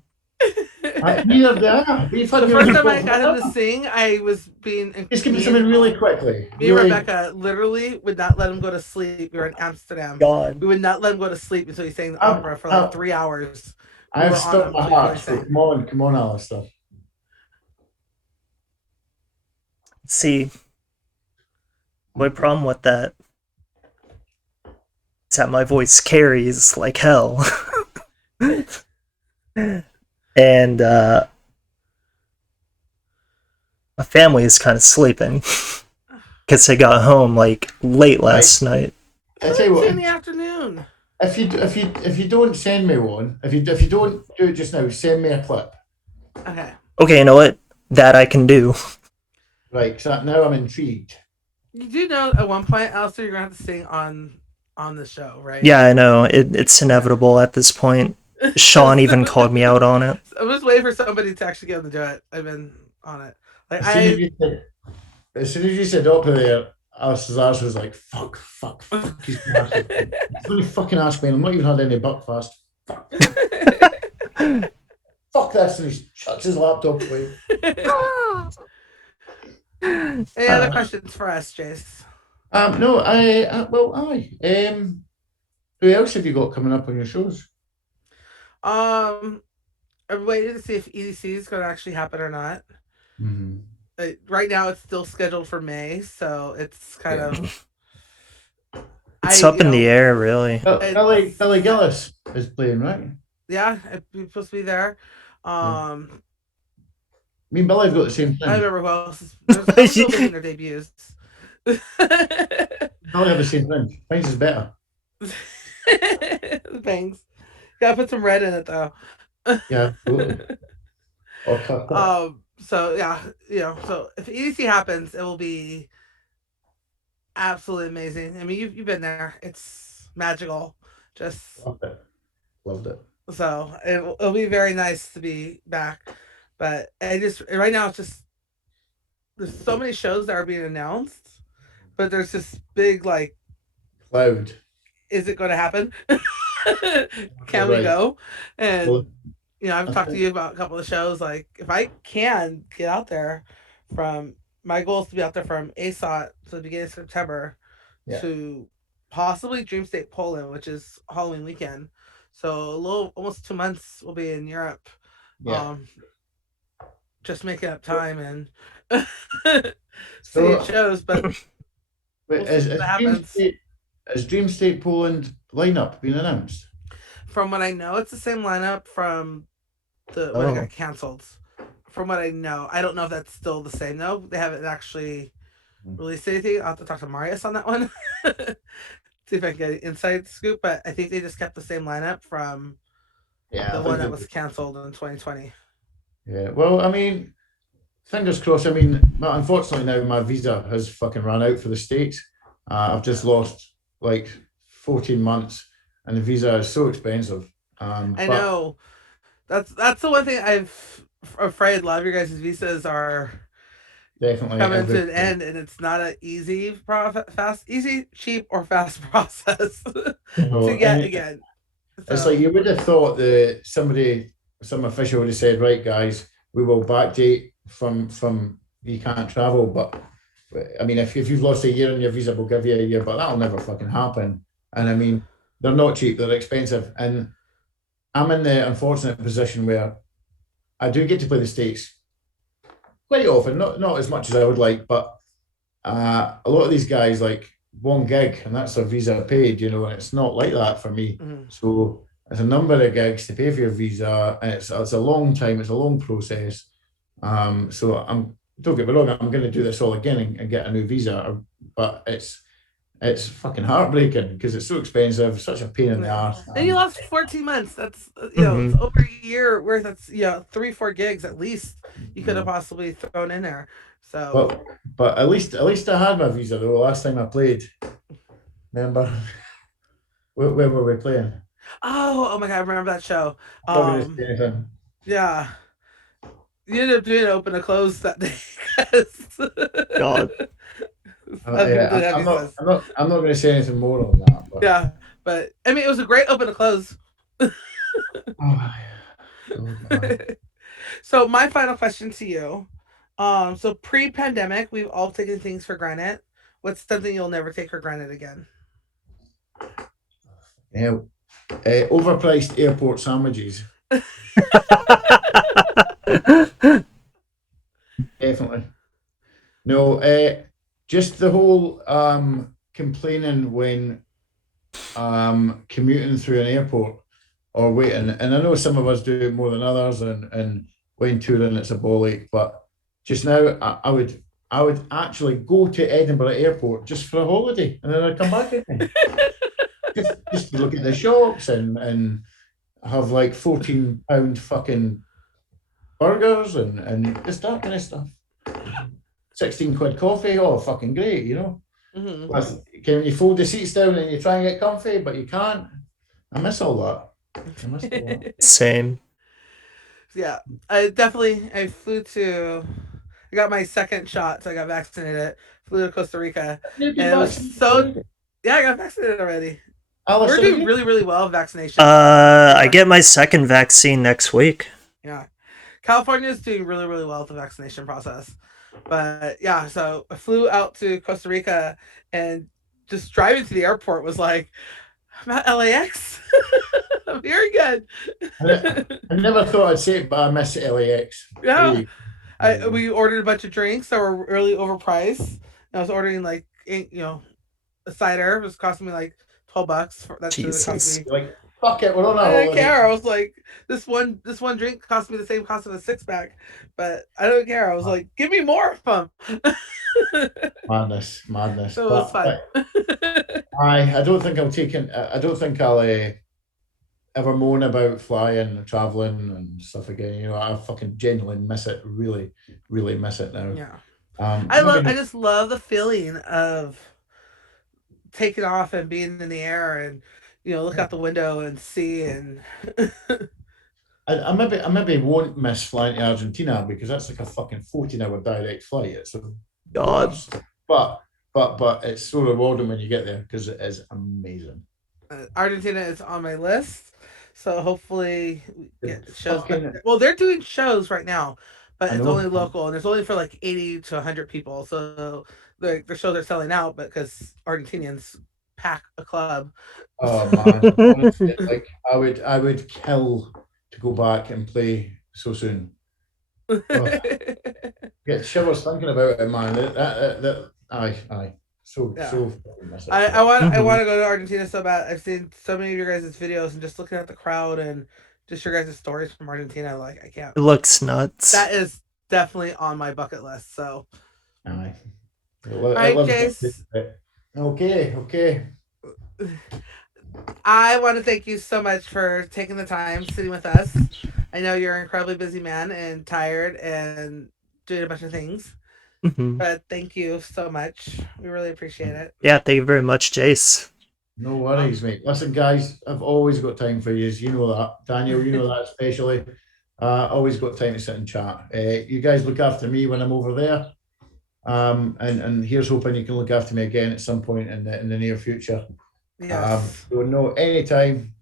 Neither do I. The first time I got him to sing, I was being. Just give me something really quickly. Me and Rebecca literally would not let him go to sleep. We were in Amsterdam. God. We would not let him go to sleep until he sang the opera for like 3 hours. I've stopped my heart. So come on, Alistair. See, my problem with that is that my voice carries like hell. And my family is kind of sleeping because they got home like late last night. I tell you what, in the afternoon. If you don't send me one, if you don't do it just now, send me a clip. Okay. Okay, you know what? That I can do. Right, so now I'm intrigued. You do know at one point, Alistair, you're gonna have to sing on the show, right? Yeah, I know. It's inevitable at this point. Sean even called me out on it. I'm just waiting for somebody to actually get him to do it. I've been on it. Like as soon as you said opera there, Alistair's was like, fuck. He's really fucking ask me. I'm not even had any buckfast. Fuck. Fuck this, and he shuts his laptop away. Any other questions for us, Jase? No, who else have you got coming up on your shows? I'm waiting to see if EDC is going to actually happen or not. Mm-hmm. Right now, it's still scheduled for May, so it's kind of. It's up in the air, really. Billy Gillis is playing, right? Yeah, it's supposed to be there. Me and Billy have got the same thing. I remember who else. They're still making their debuts. Billy have the same thing. Mine's is better. Thanks. Gotta put some red in it though. Yeah, absolutely. Or cut So yeah, so if EDC happens, it will be absolutely amazing. I mean, you've been there. It's magical. Just Loved it. Loved it. so it'll be very nice to be back. But I just right now it's just there's so many shows that are being announced, but there's this big like, Cloud. is it going to happen? You're Can we right. go? Well, And I've I talked to think, you about a couple of shows. Like, if I can get out there from my goal is to be out there from ASOT to the beginning of September yeah. to possibly Dream State Poland, which is Halloween weekend. So a little almost 2 months we'll be in Europe. Yeah. Um, just making up time and seeing So, shows, but wait, we'll see what happens. has Dream State Poland lineup been announced? From what I know, it's the same lineup from the when it got Oh, canceled. From what I know, I don't know if that's still the same though. They haven't actually released anything. I'll have to talk to Marius on that one. See if I can get an inside scoop. But I think they just kept the same lineup from yeah, the I one think that they was canceled in 2020. yeah. Well, I mean, fingers crossed. I mean, unfortunately now my visa has fucking run out for the States. I've just lost like 14 months, and the visa is so expensive. I But know that's the one thing I've afraid a lot of your guys' visas are definitely coming every to an end, and it's not an easy, cheap, or fast process to no, get and again. it's like So you would have thought that some official would have said, right, guys, we will backdate from you can't travel. But I mean, if you've lost a year on your visa, we'll give you a year, but that'll never fucking happen. And I mean, they're not cheap, they're expensive. And I'm in the unfortunate position where I do get to play the States quite often, not as much as I would like, but a lot of these guys like one gig and that's their visa paid, and it's not like that for me. mhm. So there's a number of gigs to pay for your visa, and it's a long time, it's a long process. So I'm don't get me wrong, I'm going to do this all again and get a new visa, but it's fucking heartbreaking because it's so expensive, such a pain in the Yeah. arse. And you lost 14 months. That's it's Mhm. over a year worth. That's 3-4 gigs at least you could have possibly thrown in there. So But at least I had my visa though. Last time I played, remember where were we playing? oh my god, I remember that show. I'm not going to say anything. Yeah, you ended up doing open to close that day 'cause God. other people Yeah, didn't have I'm not. visas. I'm not going to say anything more on that. But Yeah, but I mean, it was a great open to close. oh, God. So my final question to you. So pre-pandemic, we've all taken things for granted. What's something you'll never take for granted again? Yeah, overpriced airport sandwiches, definitely. No, just the whole complaining when commuting through an airport or waiting. And I know some of us do it more than others, and when touring it's a ball ache. But just now, I would actually go to Edinburgh Airport just for a holiday, and then I'd come back again, just to look at the shops and have like £14 fucking burgers and just that kind of stuff. 16 quid coffee, oh fucking great. Hmm. Can you fold the seats down and you try and get comfy, but you can't. I miss all that. I miss all that. Same. Yeah, I flew to. I got my second shot, so I got vaccinated. Flew to Costa Rica, You get and it was vaccinated so. already? Yeah, I got vaccinated already. We're Alice, are doing you? really, really well with vaccinations. I get my second vaccine next week. Yeah, California is doing really, really well with the vaccination process. But yeah, so I flew out to Costa Rica, and just driving to the airport was like, I'm at LAX. I'm here again. I never thought I'd say it, but I miss LAX. There Yeah, you go. we ordered a bunch of drinks that were really overpriced. I was ordering like a cider. It was costing me like $12. That should have cost Jesus. me. You're like, fuck it, we're on a I didn't holiday. care. I was like, this one drink cost me the same cost of a six pack, but I don't care. I was like, give me more of them. Madness, madness. So it was But fun. I don't think I'll take it. I don't think I'll ever moan about flying and traveling and stuff again. You know, I fucking genuinely miss it. Really, really miss it now. Yeah. Maybe I just love the feeling of taking off and being in the air and look out the window and see and I maybe won't miss flying to Argentina because that's like a fucking 14-hour direct flight. It's the God. worst. But it's so rewarding when you get there because it is amazing. Argentina is on my list. So hopefully we The get shows. fucking Well, they're doing shows right now, but I it's know. only local and it's only for like 80 to 100 people. So the shows are selling out because Argentinians pack a club. Oh man, honestly, like I would kill to go back and play so soon. Oh, get shivers thinking about it, man. Aye. Yeah. So fucking miss it. But I Mhm. want to go to Argentina so bad. I've seen so many of your guys' videos and just looking at the crowd and just your guys' stories from Argentina. Like I can't. It looks nuts. That is definitely on my bucket list. So, aye, all it right, lives up to Jace. it. Okay. I want to thank you so much for taking the time sitting with us. I know you're an incredibly busy man and tired and doing a bunch of things, Mhm. but thank you so much. We really appreciate it. Yeah, thank you very much, Jace. No Um, worries, mate. Listen, guys, I've always got time for you. You know that, Daniel. You know that especially. Always got time to sit and chat. You guys look after me when I'm over there. And here's hoping you can look after me again at some point in the near future. yes. So no, anytime.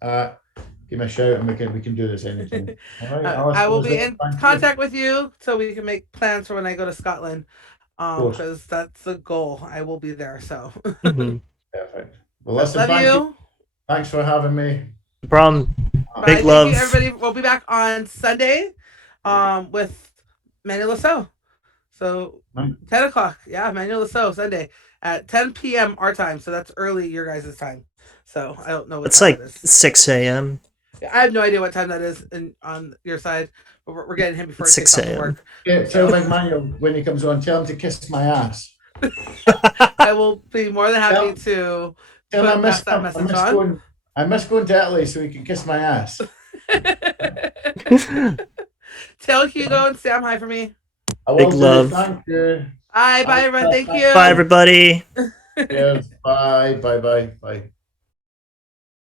Give me a shout and we can do this anytime. All right, I will Alistair's be there. in Thank you. Of contact with you so we can make plans for when I go to Scotland. course. Because that's the goal. I will be there. So, Mhm. Perfect. Well, but listen, love thank you. you. Thanks for having me. No problem. Big Bye. Thank you, love. everybody. We'll be back on Sunday, with Manuel Lasso. So Right. 10 o'clock. Yeah, Manuel Lasso Sunday at 10 p.m. our time. So that's early your guys' time. So I don't know what It's time that like is. 6 a.m. I have no idea what time that is on your side, but we're getting him before It's he takes 6 off to a.m. work. Yeah, tell So Big Manuel when he comes on, tell him to kiss my ass. I will be more than happy Tell, to tell him pass that message on. I miss going to Italy so he can kiss my ass. Tell Hugo and Sam hi for me. I Big will do. love. Thank you. Bye, Thanks, everyone. Thank Bye, thank you. you. everybody. Cheers. Bye. Bye.